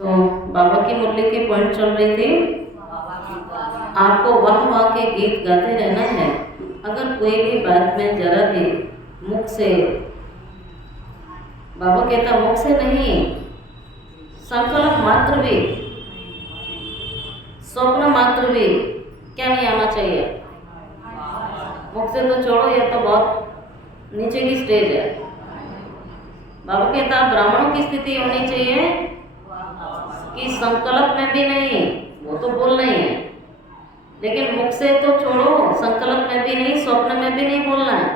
तो बाबा की मुरली की पॉइंट चल रही थी, आपको वाह वाह के गीत गाते रहना है। अगर कोई भी बात में जरा भी मुख से, बाबा कहता मुख से नहीं, संकल्प मात्र भी, स्वप्न मात्र भी क्या नहीं आना चाहिए। मुख से तो छोड़ो, ये तो बहुत नीचे की स्टेज है। बाबा कहता ब्राह्मणों की स्थिति होनी चाहिए कि संकल्प में भी नहीं, वो तो बोलना ही है, लेकिन मुख से तो छोड़ो, संकल्प में भी नहीं, स्वप्न में भी नहीं बोलना है।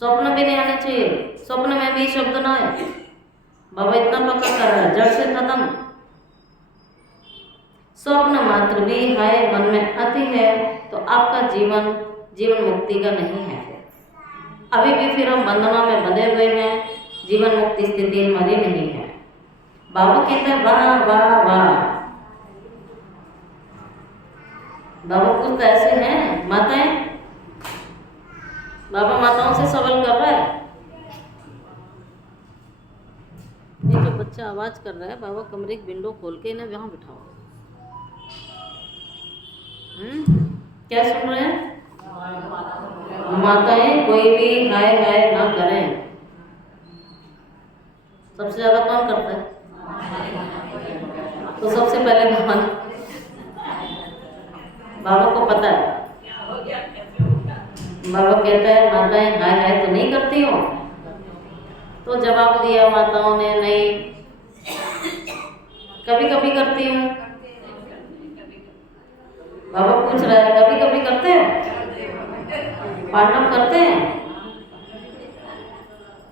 स्वप्न भी नहीं आने चाहिए, स्वप्न में भी शब्द ना है। बाबा इतना पक्का कर रहा है, जड़ से खत्म। स्वप्न मात्र भी है मन में अति है तो आपका जीवन जीवन मुक्ति का नहीं है। अभी भी फिर हम बंधनों में बंधे हुए हैं, जीवन मुक्ति स्थिति हमारी नहीं है। बाबा कहते हैं वाह वाह वाह। बाबा कुछ ऐसे हैं माताएं, बाबा माताओं से सवाल कर रहा है। ये जो बच्चा आवाज कर रहा है, बाबा कमरे की विंडो खोल के इन्हें वहां बिठाओ। क्या सुन रहे हैं? माताएं कोई भी हाय हाय ना करें। सबसे ज्यादा कौन करता है? तो सबसे पहले बाबा को पता है। बाबा कहता है माताएं हाय हाय तो नहीं करती हो? तो जवाब दिया माताओं ने, नहीं, कभी कभी करती हूँ। बाबा पूछ रहा है कभी कभी करते हो? पांडव करते हैं?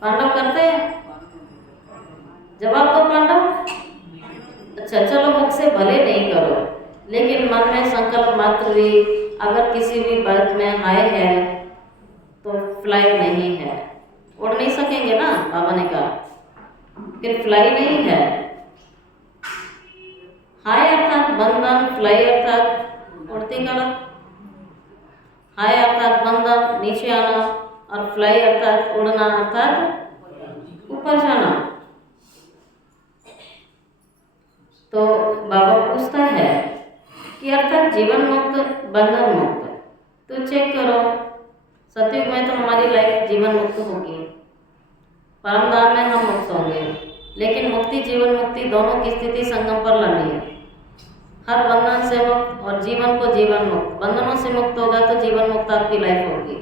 पांडव करते हैं? जवाब दो पांडव। अच्छा चलो, मुख से भले नहीं करो, लेकिन मन में संकल्प मात्र भी, अगर किसी भी बात में हाय है तो फ्लाई नहीं है। उड़ नहीं सकेंगे ना, बाबा ने कहा, फिर फ्लाई नहीं है। हाय अर्थात बंधन, फ्लाई अर्थात उड़ती कला। हाय अर्थात बंधन, नीचे आना, और फ्लाई अर्थात उड़ना, अर्थात ऊपर जाना। तो बाबा पूछता है कि अर्थात जीवन मुक्त, बंधन मुक्त, तो चेक करो सतयुग में तो हमारी लाइफ जीवन मुक्त होगी, परमधाम में हम मुक्त होंगे, लेकिन मुक्ति जीवन मुक्ति दोनों की स्थिति संगम पर लानी है। हर बंधन से मुक्त और जीवन को जीवन मुक्त, बंधनों से मुक्त होगा तो जीवन मुक्त आपकी लाइफ होगी।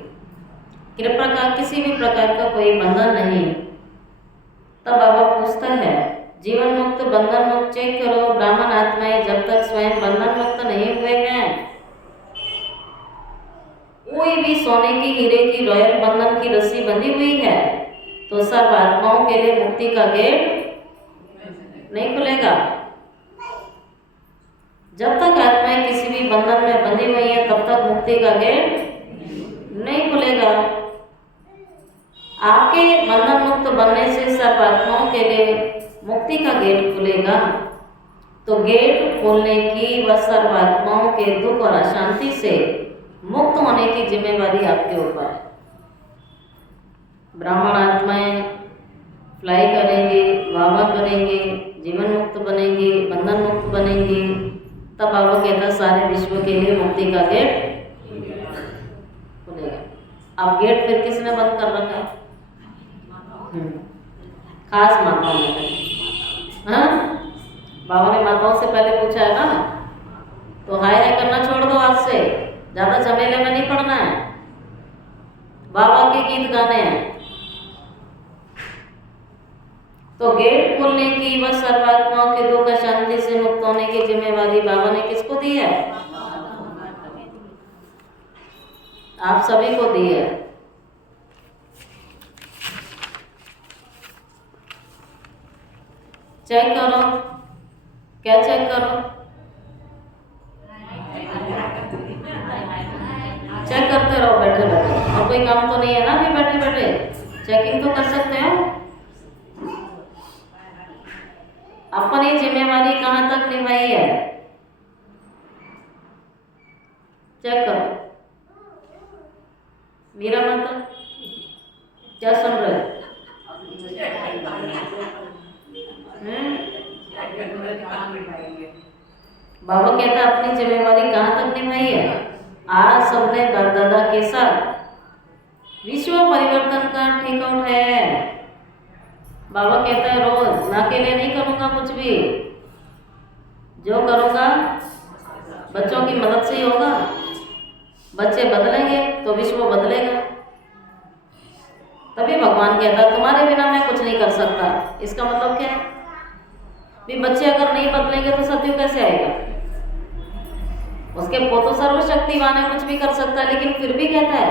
कृपा का किसी भी प्रकार का कोई बंधन नहीं। तब बाबा पूछता है जीवन मुक्त बंधन मुक्त चेक करो। ब्राह्मण आत्माएं जब तक स्वयं बंधन मुक्त नहीं हुए हैं, कोई भी सोने की हीरे की रॉयल बंधन की रस्सी बंधी हुई है, तो सब आत्माओं के लिए मुक्ति का गेट नहीं खुलेगा। जब तक आत्माएं किसी भी बंधन में बंधी हुई है, तब तक मुक्ति का गेट नहीं खुलेगा। आपके बंधन मुक्त बनने से सब आत्माओं के लिए मुक्ति का गेट खुलेगा। तो गेट खोलने की व सर्व आत्माओं के दुख और अशांति से मुक्त होने की जिम्मेवारी आपके ऊपर है। ब्राह्मण आत्माएं फ्लाई करेंगे, वावा करेंगे, जीवन मुक्त बनेंगे, बंधन मुक्त बनेंगे, तब बाबा कहता सारे विश्व के लिए मुक्ति का गेट खुलेगा। अब गेट फिर किसने बंद कर रखा है? खास माताओं ने। हाँ, बाबा ने माताओं से पहले पूछा है ना, तो हाय हाय करना छोड़ दो आज से, ज्यादा झमेले में नहीं पड़ना है। बाबा के गीत गाने हैं। तो गेट खोलने की व सर्वात्माओं के दुख शांति से मुक्त होने की जिम्मेवारी बाबा ने किसको दी है? आप सभी को दी है। चेक करो, क्या चेक करो? चेक करते रहो बैठे बैठे, और कोई काम तो नहीं है ना अभी बैठे बैठे, चेकिंग तो कर सकते हो। अपनी जिम्मेवारी कहाँ तक निभाई है, चेक करो। मीरा माता क्या सुन रहे हैं? बाबा कहता है अपनी जिम्मेवारी कहाँ तक निभाई है। आज सबने बाप दादा के साथ विश्व परिवर्तन का ठेका उठाया है। बाबा कहता है रोज मैं अकेले नहीं करूँगा कुछ भी, जो करूँगा बच्चों की मदद से ही होगा। बच्चे बदलेंगे तो विश्व बदलेगा। तभी भगवान कहता है तुम्हारे बिना मैं कुछ नहीं कर सकता। इसका मतलब क्या है? भी बच्चे अगर नहीं बदलेंगे तो सत्युग कैसे आएगा? उसके वो तो सर्वशक्तिवान है, कुछ भी कर सकता है, लेकिन फिर भी कहता है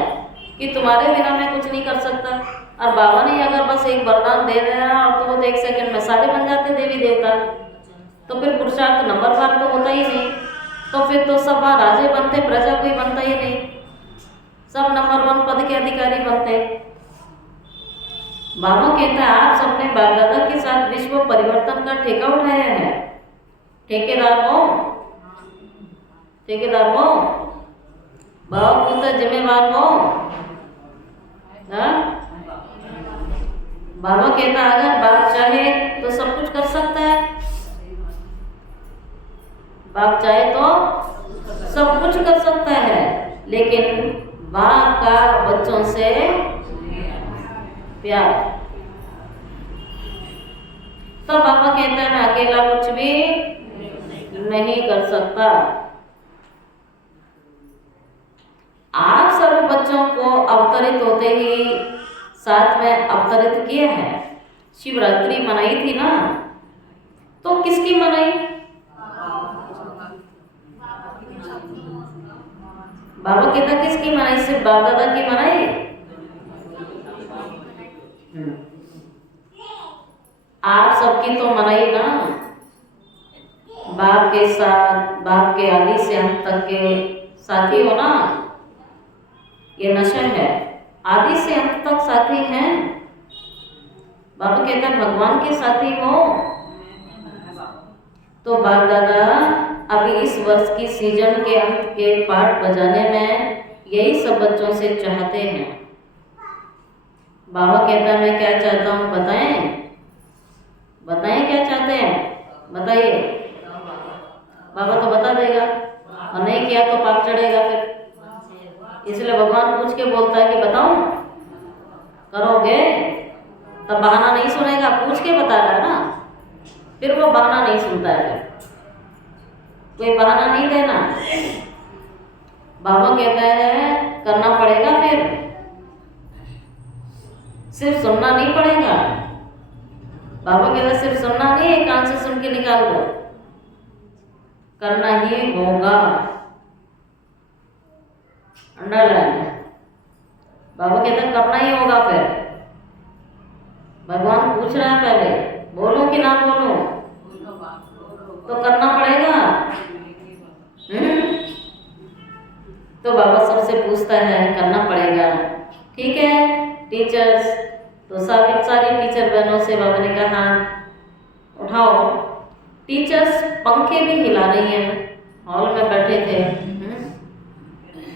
कि तुम्हारे बिना मैं कुछ नहीं कर सकता। और बाबा ने अगर बस एक वरदान दे देना और तो वो 1 सेकंड में सारे बन जाते देवी देवता, तो फिर पुरुषार्थ नंबरवार तो होता ही नहीं। तो फिर तो सब वहाँ राजे बनते, प्रजा कोई बनता ही नहीं, सब नंबर 1 पद के अधिकारी बनते। बाबा कहता है आप सबने बाप दादा के साथ विश्व परिवर्तन का ठेका उठाया है। ठेकेदार हो, ठेकेदार हो, बाबा पूछता जिम्मेवार हो। बाबा कहता अगर बाप चाहे तो सब कुछ कर सकता है। बाप चाहे तो सब कुछ कर सकता है, लेकिन बाप का बच्चों से प्यार। तो पापा कहता है मैं अकेला कुछ भी नहीं कर सकता। आप सब बच्चों को अवतरित होते ही साथ में अवतरित किया है। शिवरात्रि मनाई थी ना, तो किसकी मनाई? बाबा कहता किसकी मनाई? सिर्फ बाप दादा की मनाई? आप सबकी तो मनाई ना। बाप के साथ, बाप के आदि से अंत तक के साथी हो ना। ये नशा है, आदि से अंत तक साथी हैं। बाबा कहता है भगवान के साथी हो। तो बाप दादा अभी इस वर्ष की सीजन के अंत के पाठ बजाने में यही सब बच्चों से चाहते हैं। बाबा कहता है मैं क्या चाहता हूँ बताएं? बताएं क्या चाहते हैं? बताइए। बाबा तो बता देगा, और नहीं किया तो पाप चढ़ेगा फिर। इसलिए भगवान पूछ के बोलता है कि बताऊं? करोगे? तब बहाना नहीं सुनेगा, पूछ के बता रहा है ना, फिर वो बहाना नहीं सुनता है। फिर कोई बहाना नहीं देना। बाबा कहता है करना पड़ेगा, फिर सिर्फ सुनना नहीं पड़ेगा। बाबा कहता है सिर्फ सुनना नहीं है, कान से सुन के निकाल दो, करना ही होगा। अंडरलाइन। बाबा कहता है करना ही होगा। फिर भगवान पूछ रहा है पहले बोलूं कि ना बोलूं? तो करना पड़ेगा। तो बाबा सबसे पूछता है करना पड़ेगा, ठीक है। टीचर्स तो सारी टीचर बहनों से बाबा ने कहा उठाओ। टीचर्स पंखे भी हिला रही हैं, हॉल में बैठे थे,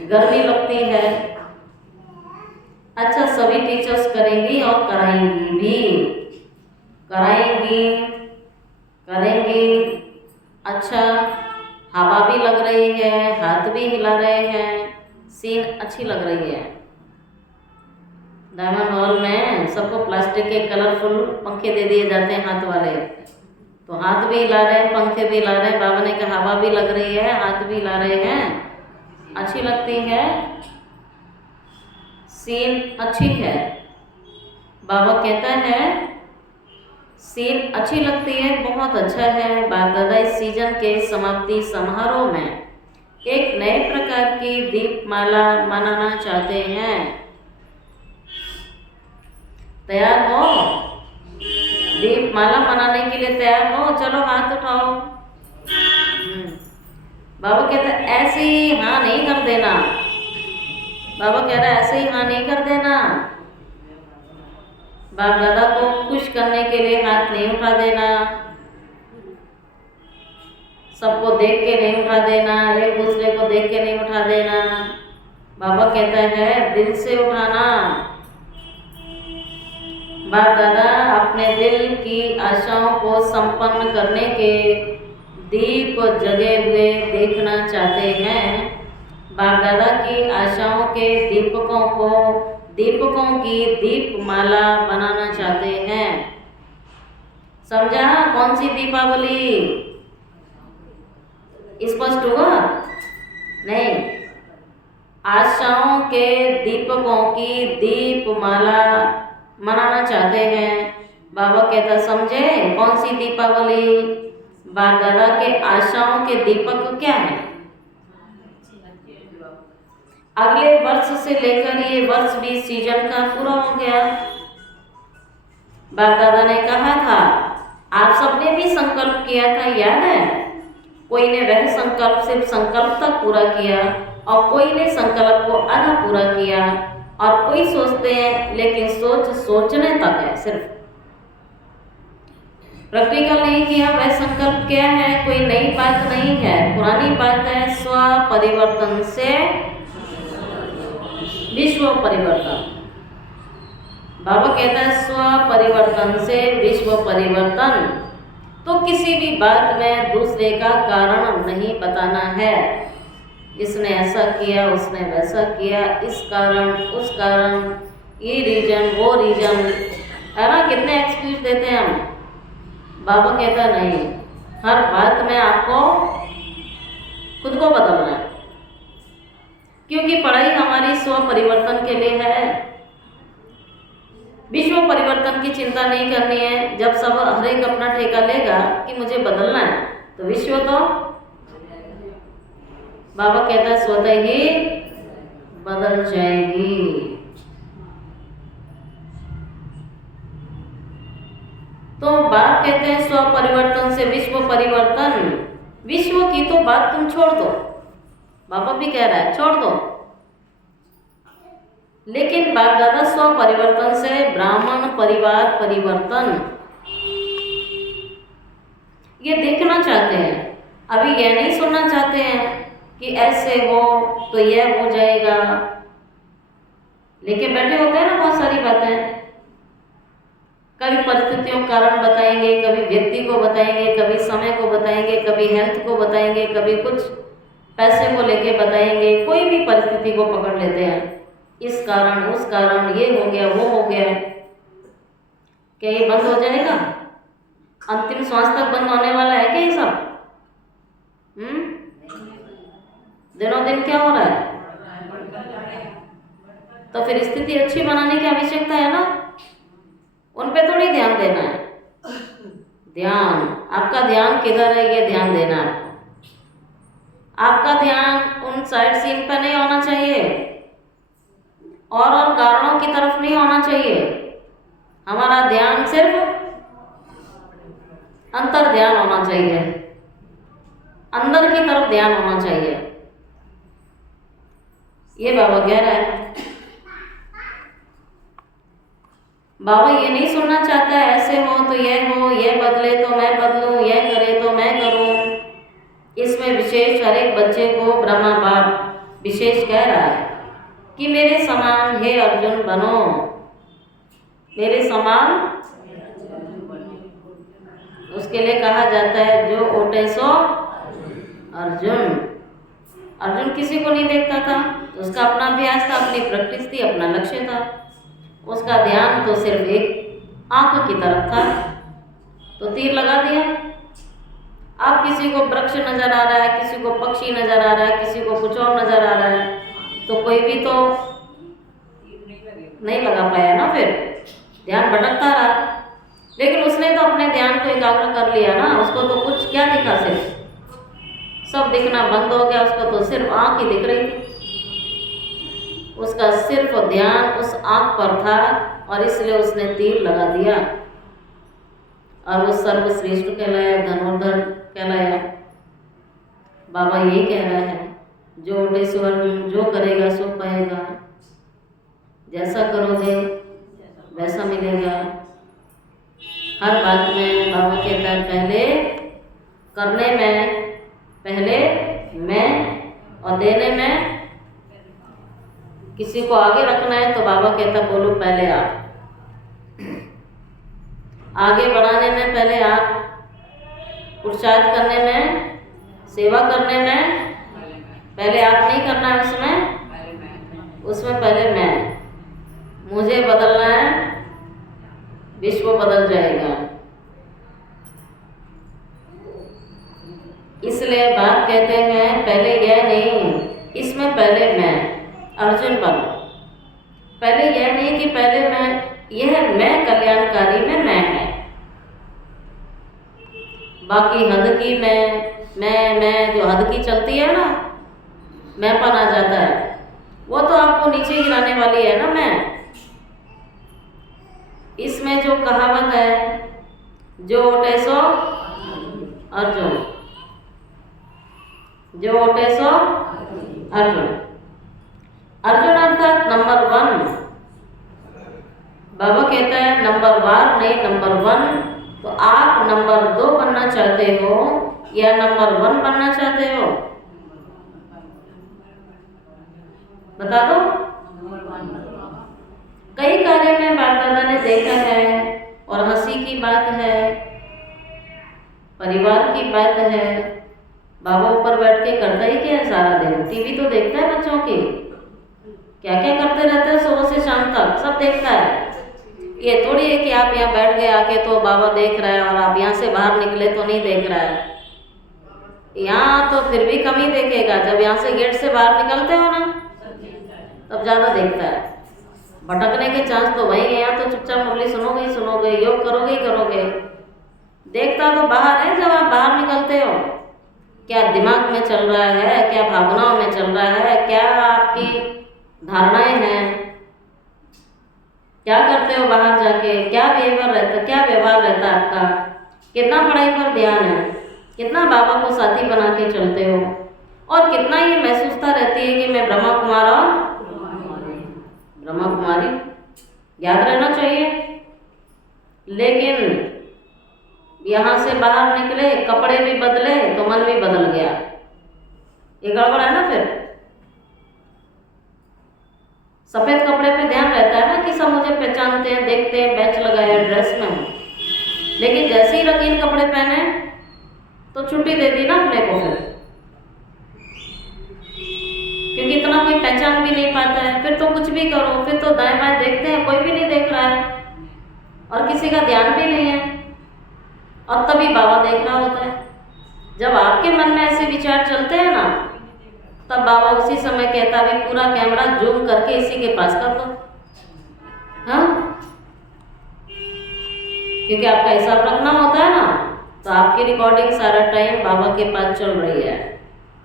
गर्मी लगती है। अच्छा सभी टीचर्स करेंगी और कराएंगी भी, कराएंगी करेंगी। अच्छा हवा भी लग रही है, हाथ भी हिला रहे हैं, सीन अच्छी लग रही है। डायमंड हॉल में सबको प्लास्टिक के कलरफुल पंखे दे दिए जाते हैं हाथ वाले, तो हाथ भी हिला रहे हैं, पंखे भी हिला रहे हैं। बाबा ने कहा हवा भी लग रही है, हाथ भी हिला रहे हैं, अच्छी लगती है, सीन अच्छी है। बाबा कहता है सीन अच्छी लगती है, बहुत अच्छा है। बाप दादा इस सीजन के समाप्ति समारोह में एक नए प्रकार की दीपमाला मनाना चाहते हैं। तैयार हो? दीपमाला मनाने के लिए तैयार हो? चलो हाथ उठाओ। बाबा कहता है ऐसे ही हाँ नहीं कर देना। बाबा कह रहा है ऐसे ही हाँ नहीं कर देना। बाप दादा को खुश करने के लिए हाथ नहीं उठा देना, सबको देख के नहीं उठा देना, एक दूसरे को देख के नहीं उठा देना। बाबा कहता है दिल से उठाना। बाप दादा अपने दिल की आशाओं को संपन्न करने के दीप जगे हुए देखना चाहते हैं। बाप दादा की आशाओं के दीपकों की दीपमाला बनाना चाहते हैं। समझा? कौन सी दीपावली? स्पष्ट हुआ? नहीं, आशाओं के दीपकों की दीपमाला मनाना चाहते हैं। बाबा कहता समझे कौन सी दीपावली? बाप दादा के आशाओं के दीपक क्या है? अगले वर्ष से लेकर ये वर्ष भी सीजन का पूरा हो गया। बाप दादा ने कहा था, आप सबने भी संकल्प किया था, याद है? कोई ने वह संकल्प सिर्फ संकल्प तक पूरा किया और कोई ने संकल्प को आधा पूरा किया, और कोई सोचते हैं लेकिन सोचने तक है, सिर्फ प्रैक्टिकल नहीं किया। वह संकल्प क्या है? कोई नई बात नहीं है, पुरानी बात है। स्व परिवर्तन से विश्व परिवर्तन। बाबा कहता है स्व परिवर्तन से विश्व परिवर्तन। तो किसी भी बात में दूसरे का कारण नहीं बताना है। इसने ऐसा किया, उसने वैसा किया, इस कारण उस कारण, ये रीजन वो रीजन, है ना? कितने एक्सक्यूज देते हैं हम। बाबा कहता नहीं, हर बात में आपको खुद को बदलना है, क्योंकि पढ़ाई हमारी स्व परिवर्तन के लिए है। विश्व परिवर्तन की चिंता नहीं करनी है। जब सब हर एक अपना ठेका लेगा कि मुझे बदलना है, तो विश्व तो बाबा कहता है स्वतः ही बदल जाएगी। तो बाप कहते हैं स्व परिवर्तन से विश्व परिवर्तन। विश्व की तो बात तुम छोड़ दो, बाबा भी कह रहा है छोड़ दो, लेकिन बाप दादा स्व परिवर्तन से ब्राह्मण परिवार परिवर्तन ये देखना चाहते हैं। अभी यह नहीं सुनना चाहते हैं कि ऐसे हो तो यह हो जाएगा। लेके बैठे होते हैं ना बहुत सारी बातें, कभी परिस्थितियों कारण बताएंगे, कभी व्यक्ति को बताएंगे, कभी समय को बताएंगे, कभी हेल्थ को बताएंगे, कभी कुछ पैसे को लेके बताएंगे। कोई भी परिस्थिति को पकड़ लेते हैं, इस कारण उस कारण, ये हो गया वो हो गया। क्या ये बंद हो जाएगा? अंतिम श्वास तक बंद होने वाला है क्या ये सब? दिनों दिन क्या हो रहा है? तो फिर स्थिति अच्छी बनाने की आवश्यकता है ना, उन पे थोड़ी ध्यान देना है। ध्यान, आपका ध्यान किधर है ये ध्यान देना है आपको। आपका ध्यान उन साइड सीन पे नहीं होना चाहिए और कारणों की तरफ नहीं होना चाहिए। हमारा ध्यान सिर्फ अंतर ध्यान होना चाहिए, अंदर की तरफ ध्यान होना चाहिए। ये बाबा कह रहा है। बाबा ये नहीं सुनना चाहता है ऐसे हो तो यह हो, यह बदले तो मैं बदलूं, यह करे तो मैं करूं। इसमें विशेष हर एक बच्चे को ब्रह्मा बाप विशेष कह रहा है कि मेरे समान हे अर्जुन बनो, मेरे समान। उसके लिए कहा जाता है जो ओटे सो अर्जुन। अर्जुन किसी को नहीं देखता था, उसका अपना अभ्यास था, अपनी प्रैक्टिस थी, अपना लक्ष्य था। उसका ध्यान तो सिर्फ एक आंख की तरफ था, तो तीर लगा दिया। अब किसी को वृक्ष नजर आ रहा है, किसी को पक्षी नजर आ रहा है, किसी को कुछ और नजर आ रहा है, तो कोई भी तो नहीं लगा पाया ना, फिर ध्यान भटकता रहा। लेकिन उसने तो अपने ध्यान को एकाग्र कर लिया ना, उसको तो कुछ क्या दिखा, सिर्फ सब दिखना बंद हो गया, उसको तो सिर्फ आंख ही दिख रही थी। उसका सिर्फ ध्यान उस आंख पर था और इसलिए उसने तीर लगा दिया और वो सर्वश्रेष्ठ कहलाया, धनुर्धर कहलाया। बाबा यही कह रहा है जो ओटेश्वर जो करेगा सो पाएगा, जैसा करोगे वैसा मिलेगा। हर बात में बाबा कहता है पहले करने में पहले मैं, और देने में किसी को आगे रखना है तो बाबा कहता बोलो पहले आप। आगे बढ़ाने में पहले आप, पुरुषार्थ करने में, सेवा करने में पहले आप नहीं करना है, उसमें पहले मैं। मुझे बदलना है, विश्व बदल जाएगा। इसलिए बाप कहते हैं पहले यह नहीं, इसमें पहले मैं। अर्जुन बनो, पहले यह नहीं कि पहले मैं, यह मैं कल्याणकारी में मैं है। बाकी हद की मैं जो हद की चलती है ना, मैंपन आ जाता है, वो तो आपको नीचे गिराने वाली है ना मैं। इसमें जो कहावत है, जो ओटे सो अर्जुन, जो ओटे सो अर्जुन। अर्जुन अर्थात नंबर 1। बाबा कहता है नंबर 1 नहीं, नंबर 1। तो आप नंबर 2 बनना चाहते हो या नंबर 1 बनना चाहते हो? बता दो। कई कार्य में बाप दादा ने देखा है, और हंसी की बात है, परिवार की बात है। बाबा ऊपर बैठ के करता ही क्या है सारा दिन? टीवी तो देखता है बच्चों की, क्या क्या करते रहते हैं सुबह से शाम तक, सब देखता है। ये थोड़ी है कि आप यहाँ बैठ गए आके तो बाबा देख रहा है और आप यहाँ से बाहर निकले तो नहीं देख रहा है। यहाँ तो फिर भी कम ही देखेगा, जब यहाँ से गेट से बाहर निकलते हो ना तब ज़्यादा देखता है। भटकने के चांस तो वही है, यहाँ तो चुपचाप मुरली सुनोगे ही सुनोगे, योग करोगे ही करोगे। देखता तो बाहर है जब आप बाहर निकलते हो, क्या दिमाग में चल रहा है, क्या भावनाओं में चल रहा है, क्या आपकी धारणाएं हैं, क्या करते हो बाहर जाके, क्या व्यवहार रहता, क्या व्यवहार रहता है आपका, कितना पढ़ाई पर ध्यान है, कितना बाबा को साथी बना के चलते हो, और कितना ये महसूसता रहती है कि मैं ब्रह्मा कुमार और ब्रह्मा कुमारी। याद रहना चाहिए। लेकिन यहाँ से बाहर निकले, कपड़े भी बदले तो मन भी बदल गया। ये गड़बड़ है ना। फिर सफेद कपड़े पे ध्यान रहता है ना कि सब मुझे पहचानते हैं, देखते हैं, बैच लगाया ड्रेस में। लेकिन जैसे ही रंगीन कपड़े पहने तो छुट्टी दे दी ना अपने को, फिर क्योंकि इतना कोई पहचान भी नहीं पाता है। फिर तो कुछ भी करो, फिर तो दाएं बाएं देखते हैं, कोई भी नहीं देख रहा है और किसी का ध्यान भी नहीं है, और तभी बाबा देख रहा होता है। जब आपके मन में ऐसे विचार चलते हैं ना, तब बाबा उसी समय कहता है पूरा कैमरा जूम करके इसी के पास कर दो। हाँ, क्योंकि आपका हिसाब रखना होता है ना, तो आपकी रिकॉर्डिंग सारा टाइम बाबा के पास चल रही है।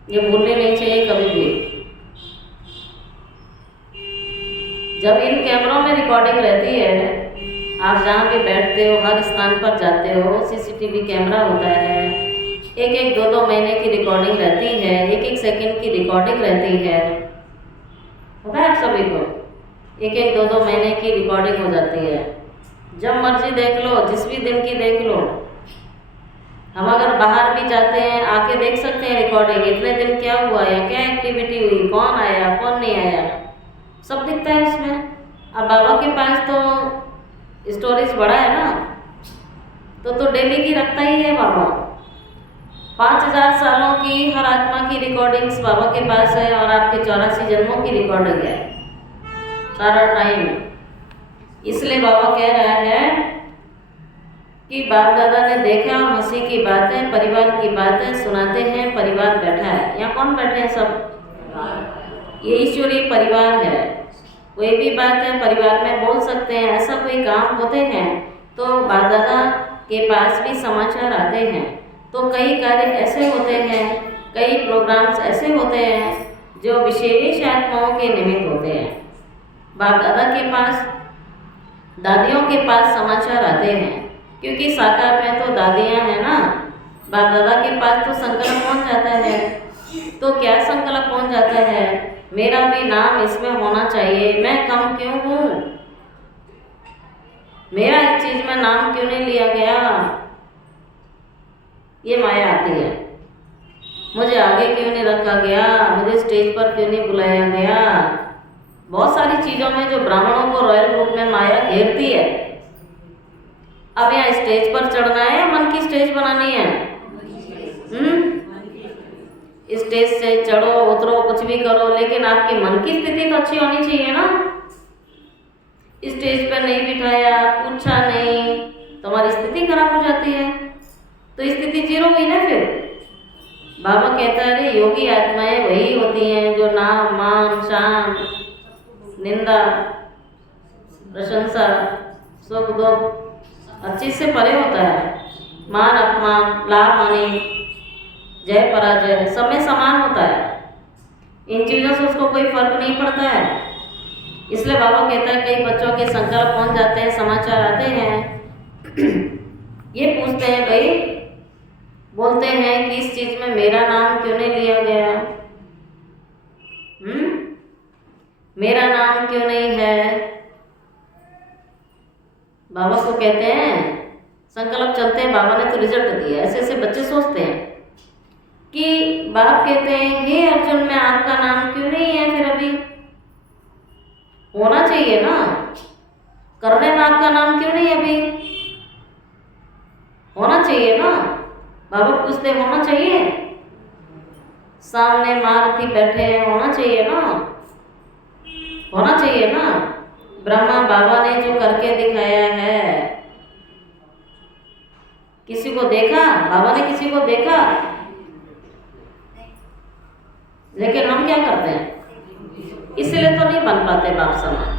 ये भूलने नहीं चाहिए कभी भी। जब इन कैमरों में रिकॉर्डिंग रहती है, आप जहाँ भी बैठते हो, हर स्थान पर जाते हो, सीसीटीवी कैमरा होता है। एक एक 2-2 महीने की रिकॉर्डिंग रहती है, एक एक सेकंड की रिकॉर्डिंग रहती है। पता है आप सभी को, एक एक 2-2 महीने की रिकॉर्डिंग हो जाती है। जब मर्जी देख लो, जिस भी दिन की देख लो। हम अगर बाहर भी जाते हैं, आके देख सकते हैं रिकॉर्डिंग, इतने दिन क्या हुआ या क्या एक्टिविटी हुई, कौन आया कौन नहीं आया, सब दिखता है उसमें। अब बाबा के पास तो स्टोरेज बड़ा है ना, तो डेली की रखता ही है बाबा। 5000 सालों की हर आत्मा की रिकॉर्डिंग्स बाबा के पास है, और आपके 84 जन्मों की रिकॉर्डिंग है सारा टाइम। इसलिए बाबा कह रहा है कि बाप दादा ने देखा, और हंसी की बात है, परिवार की बात है, सुनाते हैं। परिवार बैठा है, यहाँ कौन बैठे हैं? सब ये ईश्वरीय परिवार है। कोई भी बात है परिवार में बोल सकते हैं, ऐसा कोई काम होते हैं तो बाप दादा के पास भी समाचार आते हैं। तो कई कार्य ऐसे होते हैं, कई प्रोग्राम्स ऐसे होते हैं जो विशेष आत्माओं के निमित्त होते हैं। बाप दादा के पास, दादियों के पास समाचार आते हैं, क्योंकि साकार में तो दादियाँ हैं ना। बाप दादा के पास तो संकल्प पहुँच जाता है। तो क्या संकल्प पहुँच जाता है? मेरा भी नाम इसमें होना चाहिए, मैं कम क्यों हूँ, मेरा इस चीज में नाम क्यों नहीं लिया गया। ये माया आती है। मुझे आगे क्यों नहीं रखा गया, मुझे स्टेज पर क्यों नहीं बुलाया गया। बहुत सारी चीज़ों में जो ब्राह्मणों को रॉयल रूप में माया घेरती है। अब यहाँ स्टेज पर चढ़ना है, मन की स्टेज बनानी है। स्टेज से चढ़ो उतरो कुछ भी करो, लेकिन आपकी मन की स्थिति तो अच्छी होनी चाहिए ना। स्टेज पर नहीं बिठाया, पूछा नहीं, तुम्हारी स्थिति खराब हो जाती है, तो स्थिति जीरो हुई ना। फिर बाबा कहता है अरे योगी आत्माएं वही होती हैं जो नाम मान शान निंदा प्रशंसा सुख दुख हर चीज से परे होता है। मान अपमान लाभ हानि जय पराजय सब में समान होता है। इन चीज़ों से उसको कोई फर्क नहीं पड़ता है। इसलिए बाबा कहता है कई बच्चों के संकल्प पहुंच जाते हैं, समाचार आते हैं ये पूछते हैं भाई, बोलते हैं कि इस चीज में मेरा नाम क्यों नहीं लिया गया, मेरा नाम क्यों नहीं है। बाबा को कहते हैं संकल्प चलते हैं, बाबा ने तो रिजल्ट दिया। ऐसे ऐसे बच्चे सोचते हैं कि बाप कहते हैं हे अर्जुन में आपका नाम क्यों नहीं है, फिर अभी होना चाहिए ना, करने में आपका नाम क्यों नहीं है, अभी होना चाहिए ना। बाबा पूछते होना चाहिए, सामने मारुति बैठे हैं, होना चाहिए ना, होना चाहिए ना। ब्रह्मा बाबा ने जो करके दिखाया है, किसी को देखा, बाबा ने किसी को देखा, लेकिन हम क्या करते हैं, इसलिए तो नहीं बन पाते बाप समान।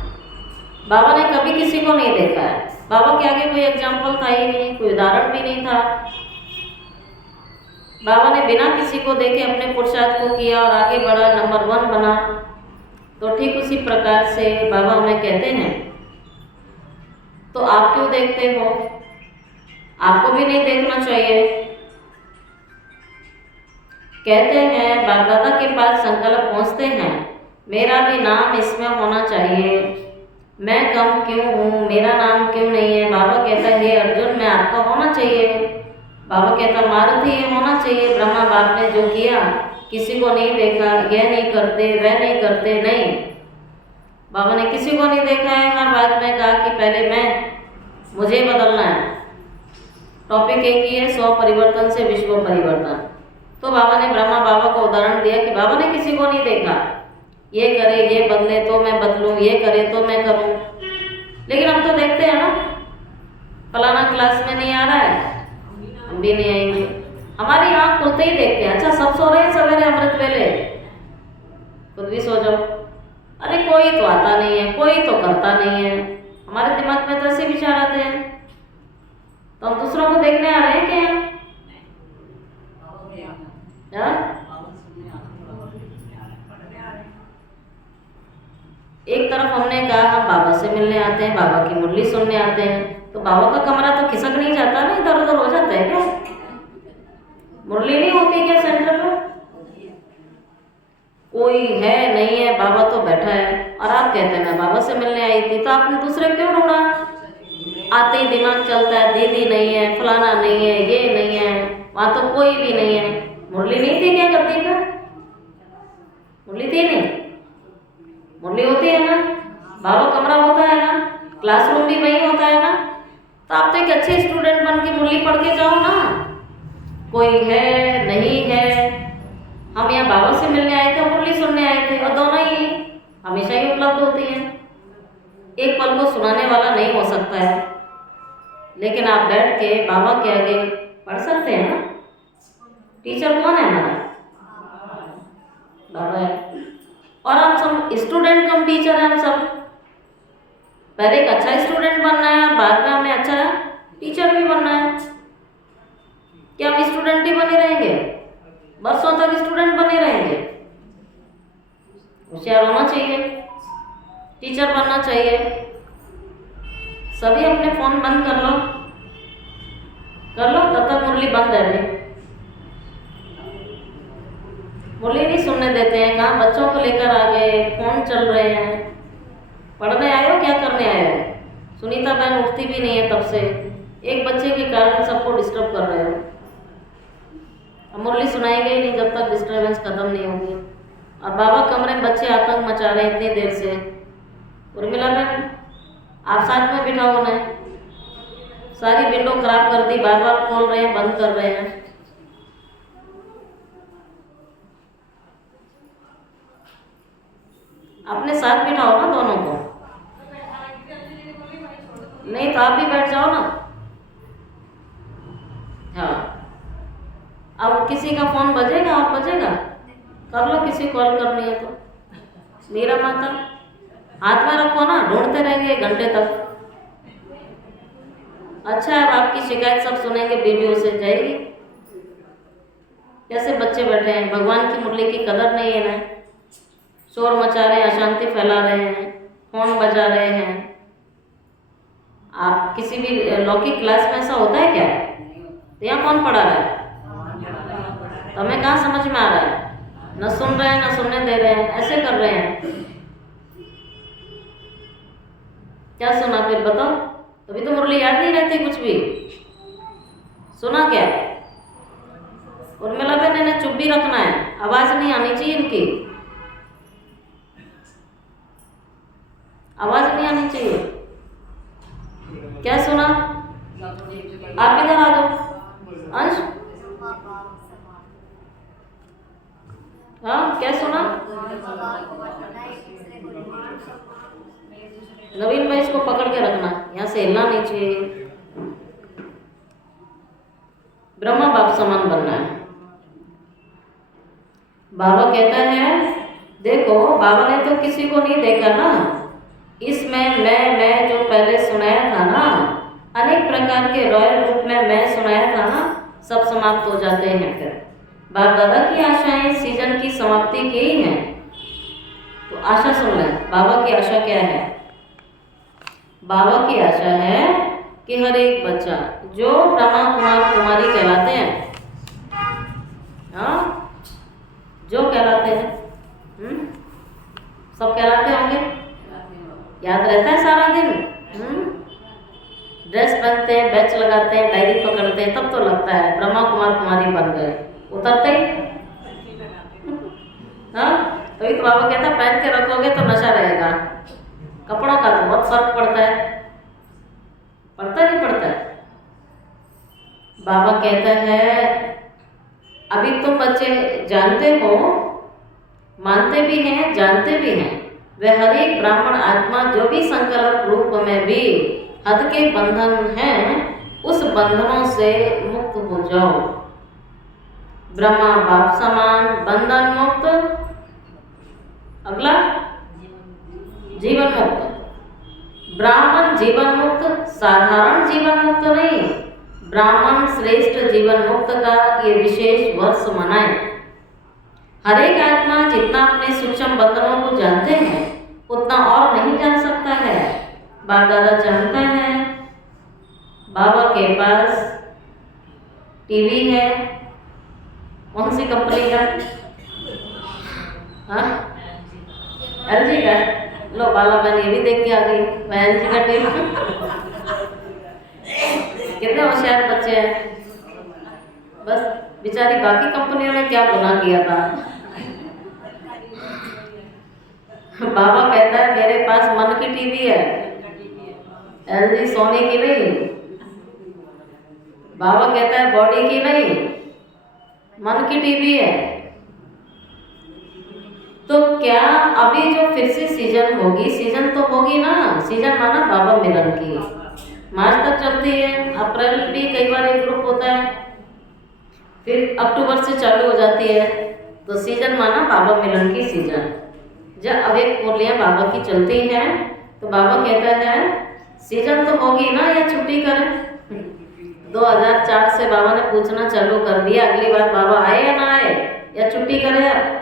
बाबा ने कभी किसी को नहीं देखा है, बाबा के आगे कोई एग्जाम्पल था ही नहीं, कोई उदाहरण भी नहीं था। बाबा ने बिना किसी को देखे अपने पुरुषार्थ को किया और आगे बढ़ा, नंबर 1 बना। तो ठीक उसी प्रकार से बाबा हमें कहते हैं तो आप क्यों देखते हो, आपको भी नहीं देखना चाहिए। कहते हैं बाप दादा के पास संकल्प पहुंचते हैं मेरा भी नाम इसमें होना चाहिए, मैं कम क्यों हूँ, मेरा नाम क्यों नहीं है। बाबा कहता है हे अर्जुन में आपका होना चाहिए। बाबा कहता मारुति ये होना चाहिए, ब्रह्मा बाप ने जो किया किसी को नहीं देखा, यह नहीं करते वह नहीं करते, नहीं, बाबा ने किसी को नहीं देखा है। हर बात में कहा कि पहले मुझे बदलना है। टॉपिक एक ही है, 100 परिवर्तन से विश्व परिवर्तन। तो बाबा ने ब्रह्मा बाबा को उदाहरण दिया कि बाबा ने किसी को नहीं देखा, ये करे ये बदले तो मैं बदलूं, ये करे तो मैं करूं। लेकिन हम तो देखते हैं ना, फलाना क्लास में नहीं आ रहा है, हम भी नहीं आएंगे। हमारी आँख खुलते ही देखते हैं, अच्छा सब सो रहे हैं सवेरे अमृत वेले, खुद भी सो जाओ। अरे कोई तो आता नहीं है, कोई तो करता नहीं है। हमारे दिमाग में तो ऐसे विचार आते हैं, तो हम दूसरों को देखने आ रहे हैं क्या? एक तरफ हमने कहा हम बाबा से मिलने आते हैं, बाबा की मुरली सुनने आते हैं, तो बाबा का कमरा तो खिसक नहीं जाता ना, इधर उधर हो जाता है क्या? मुरली नहीं होती क्या सेंटर में? कोई है नहीं है, बाबा तो बैठा है और आप कहते हैं मैं बाबा से मिलने आई थी, तो आपने दूसरे क्यों ढूंढा? आते ही दिमाग चलता है दीदी नहीं है, फलाना नहीं है, ये नहीं है, वहाँ तो कोई भी नहीं है। मुरली नहीं थी क्या गद्दी पे? मुरली थी नहीं? मुरली होती है ना, बाबा कमरा होता है ना, क्लासरूम भी वही होता है ना। तो आप तो एक अच्छे स्टूडेंट बन के मुरली पढ़ के जाओ ना। कोई है नहीं है, हम यहाँ बाबा से मिलने आए थे, मुरली सुनने आए थे, और दोनों ही हमेशा ही उपलब्ध होती हैं। एक पल को सुनाने वाला नहीं हो सकता है, लेकिन आप बैठ के बाबा के आगे पढ़ सकते हैं ना। टीचर कौन है हमारा? बाबा है। और हम सब स्टूडेंट कम टीचर हैं। हम सब पहले एक अच्छा स्टूडेंट बनना है और बाद में हमें अच्छा टीचर भी बनना है। क्या हम स्टूडेंट ही बने रहेंगे? बरसों तक स्टूडेंट बने रहेंगे? होशियार होना चाहिए, टीचर बनना चाहिए। सभी अपने फोन बंद कर लो, तब तक मुरली बंद है। अभी मुरली नहीं सुनने देते हैं। कहाँ बच्चों को लेकर आ गए, फोन चल रहे हैं। पढ़ने आए हो क्या करने आए हो? सुनीता बहन उठती भी नहीं है तब से, एक बच्चे के कारण सबको डिस्टर्ब कर रहे हो। अब मुरली सुनाएंगे ही नहीं जब तक डिस्टर्बेंस खत्म नहीं होगी। और बाबा कमरे में बच्चे आतंक मचा रहे हैं इतनी देर से। उर्मिला बहन आप साथ में बिठाओ उन्हें, सारी विंडो खराब कर दी, बार बार खोल रहे हैं बंद कर रहे हैं। अपने साथ बिठाओ ना दोनों को, नहीं तो आप भी बैठ जाओ ना। हाँ, अब किसी का फोन बजेगा, आप बजेगा, कर लो, किसी कॉल करनी है तो। मीरा माता हाथ में रखो ना, ढूंढते रहेंगे 1 घंटे तक। अच्छा है, अब आपकी शिकायत सब सुनेंगे, वीडियो से जाएगी। कैसे बच्चे बैठे हैं, भगवान की मुरली की कदर नहीं है ना, शोर मचा रहे हैं, अशांति फैला रहे हैं, फोन बजा रहे हैं। आप किसी भी लौकिक क्लास में ऐसा होता है क्या? तो यहाँ कौन पढ़ा रहा है? तो हमें कहाँ समझ में आ रहा है? न सुन रहे हैं, न सुनने दे रहे हैं, ऐसे कर रहे हैं। क्या सुना फिर बताओ? अभी तो मुरली याद नहीं रहती कुछ भी। सुना क्या? उर्मिला बहन ने चुप भी रखना है, आवाज नहीं आनी चाहिए इनकी, आवाज नहीं आनी चाहिए। क्या सुना? आप इधर आ जाओ अंश। हाँ, क्या सुना? नवीन भाई इसको पकड़ के रखना, यहाँ से हिलना नहीं चाहिए। ब्रह्मा बाप समान बनना है। बाबा कहता है, देखो बाबा ने तो किसी को नहीं देखा ना, इसमें मैं जो पहले सुनाया था ना, अनेक प्रकार के रॉयल रूप में मैं सुनाया था ना, सब समाप्त हो जाते हैं। फिर बाप दादा की आशाएं सीजन की समाप्ति की ही हैं। तो आशा सुन लें, बाबा की आशा क्या है? बाबा की आशा है कि हर एक बच्चा जो ब्रह्मा कुमार कुमारी कहलाते हैं, हाँ जो कहलाते हैं, सब कहलाते होंगे, याद रहता है सारा दिन। ड्रेस पहनते हैं, बैच लगाते हैं, डायरी पकड़ते हैं, तब तो लगता है ब्रह्मा कुमार कुमारी बन गए, उतरते ही। हाँ, तभी तो बाबा कहता है पहन के रखोगे तो नशा रहेगा। कपड़ों का तो बहुत फर्क पड़ता है, पड़ता नहीं पड़ता है? बाबा कहता है अभी तुम बच्चे जानते हो, मानते भी हैं, जानते भी हैं, वह हर एक ब्राह्मण आत्मा जो भी संकल्प रूप में भी हद के बंधन हैं, उस बंधनों से मुक्त हो जाओ। ब्रह्मा बाप समान बंधन मुक्त। अगला जीवन मुक्त। ब्राह्मण जीवन मुक्त, साधारण जीवन मुक्त नहीं, ब्राह्मण श्रेष्ठ जीवन मुक्त का ये विशेष वर्ष मनाएं। हर एक आत्मा जितना अपने सूक्ष्म बंधनों को जानते हैं उतना और नहीं जान सकता है। बाप दादा जानता है, बाबा के पास टीवी है, कौन सी कंपनी का? हाँ, एलजी का। लो बाला बहन ये भी देख के आ गई, मैं एलजी का टीवी। कितने होशियार बच्चे हैं, बस बेचारी बाकी कंपनियों ने क्या गुनाह किया था। बाबा कहता है मेरे पास मन की टीवी है, एलजी सोने की नहीं। बाबा कहता है बॉडी की नहीं, मन की टीवी है। तो क्या अभी जो फिर से सीजन होगी, सीजन तो होगी ना, सीजन माना बाबा मिलन की, मार्च तक चलती है, अप्रैल भी कई बार एक ग्रुप होता है, फिर अक्टूबर से चालू हो जाती है। तो सीजन माना बाबा मिलन की सीजन। जब अवेक मुरलियाँ बाबा की चलती हैं तो बाबा कहता है सीजन तो होगी ना, या छुट्टी करें। 2004 से बाबा ने पूछना चालू कर दिया, अगली बार बाबा आए या ना आए, या छुट्टी करें। अब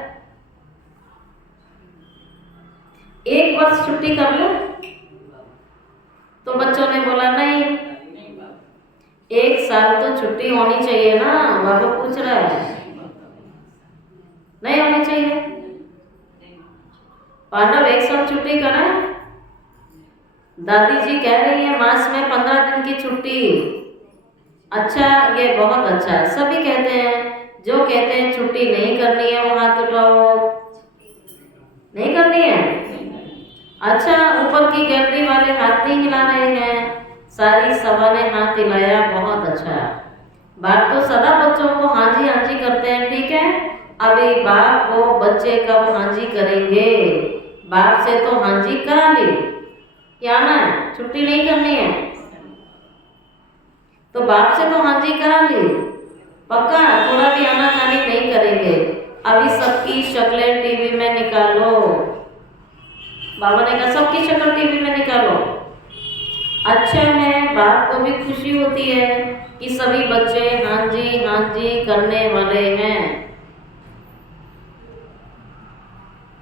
1 वर्ष छुट्टी कर लो। तो बच्चों ने बोला नहीं, 1 साल तो छुट्टी होनी चाहिए ना। बाबा पूछ रहा है, नहीं होनी चाहिए। पांडव 1 साल छुट्टी करें। दादी जी कह रही है मास में 15 दिन की छुट्टी। अच्छा, ये बहुत अच्छा है, सभी कहते हैं। जो कहते हैं छुट्टी नहीं करनी है वो हाथ उठाओ। नहीं करनी है? अच्छा, ऊपर की गैलरी वाले हाथ नहीं हिला रहे हैं, सारी सभा ने हाथ हिलाया, बहुत अच्छा। बाप तो सदा बच्चों को हाँ जी करते हैं, ठीक है। अभी बाप को बच्चे कब हाँ जी करेंगे? बाप से तो हाँ जी करा ली कि आना है, छुट्टी नहीं करनी है, तो बाप से तो हाँ जी करा ली, पक्का थोड़ा भी आनाकानी नहीं करेंगे। अभी सबकी शक्लें टीवी में निकालो, बाबा ने कहा सबकी शक्ल टीवी में निकालो। अच्छा है, बाप को भी खुशी होती है कि सभी बच्चे हाँ जी करने वाले हैं।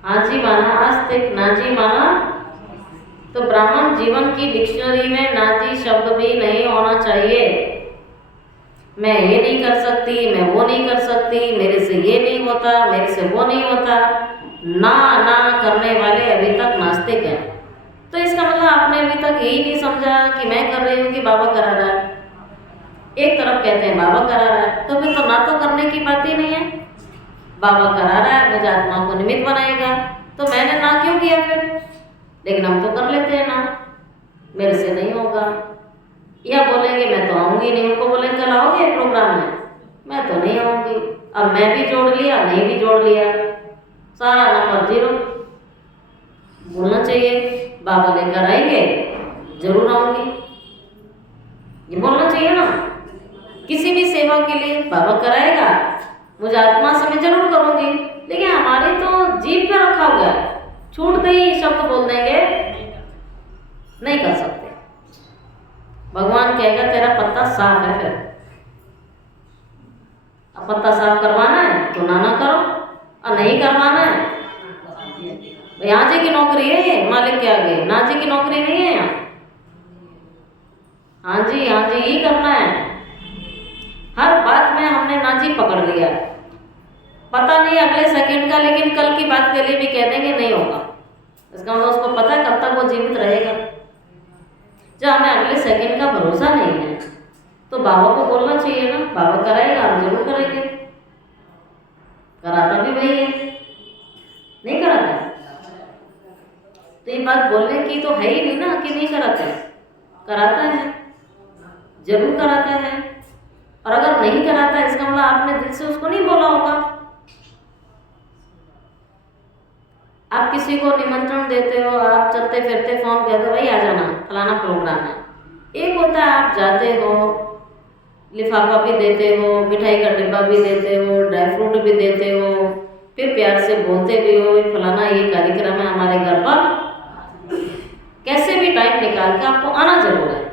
हाँ जी माना आज तक ना जी माना, तो ब्राह्मण जीवन की डिक्शनरी में ना जी शब्द भी नहीं होना चाहिए। मैं ये नहीं कर सकती, मैं वो नहीं कर सकती, मेरे से ये नहीं होता, मेरे से वो नहीं होता, ना करने वाले अभी तक नास्तिक हैं। तो इसका मतलब आपने अभी तक यही नहीं समझा कि मैं कर रही हूँ कि बाबा करा रहा है। एक तरफ कहते हैं बाबा करा रहा है, तो फिर तो ना तो करने की बात ही नहीं है। बाबा करा रहा है, मुझे आत्मा को निमित्त बनाएगा, तो मैंने ना क्यों किया फिर? लेकिन हम तो कर लेते हैं ना, मेरे से नहीं होगा, या बोलेंगे मैं तो आऊँगी नहीं, उनको बोलेंगे कल आओगे प्रोग्राम में, मैं तो नहीं आऊँगी। अब मैं भी जोड़ लिया, नहीं भी जोड़ लिया, सारा नंबर 0। बोलना चाहिए बाबा लेकर आएंगे जरूर आऊँगी, ये बोलना चाहिए ना। किसी भी सेवा के लिए बाबा कराएगा, मुझे आत्मा से मैं जरूर करूँगी, लेकिन हमारी तो जीभ पे रखा हुआ है, छूटते ही शब्द बोल देंगे नहीं कर सकते। भगवान कहेगा तेरा पत्ता साफ है, फिर अब पत्ता साफ करवाना है तो ना करो, और नहीं करवाना है यहाँ जी की नौकरी है, ये मालिक के आगे ना जी की नौकरी नहीं है यहाँ। हाँ जी ही करना है। हर बात में हमने ना जी पकड़ लिया, पता नहीं अगले सेकंड का, लेकिन कल की बात के लिए भी कह देंगे नहीं होगा। इसका मतलब उसको पता है कब तक वो जीवित रहेगा। जब हमें अगले सेकंड का भरोसा नहीं है तो बाबा को बोलना चाहिए ना, बाबा कराएगा हम जरूर करेंगे। कराता भी वही है, नहीं कराता। तो ये बात बोलने की तो है ही नहीं ना कि नहीं कराता है, कराता है, जरूर कराता है। और अगर नहीं कराता है इसका मतलब आपने दिल से उसको नहीं बोला होगा। आप किसी को निमंत्रण देते हो, आप चलते फिरते फोन कहते हो भाई आ जाना फलाना प्रोग्राम है। एक होता है आप जाते हो, लिफाफा भी देते हो, मिठाई का डिब्बा भी देते हो, ड्राई फ्रूट भी देते हो, फिर प्यार से बोलते भी हो फलाना ये कार्यक्रम है हमारे घर पर, कैसे भी टाइम निकाल के आपको आना जरूर है।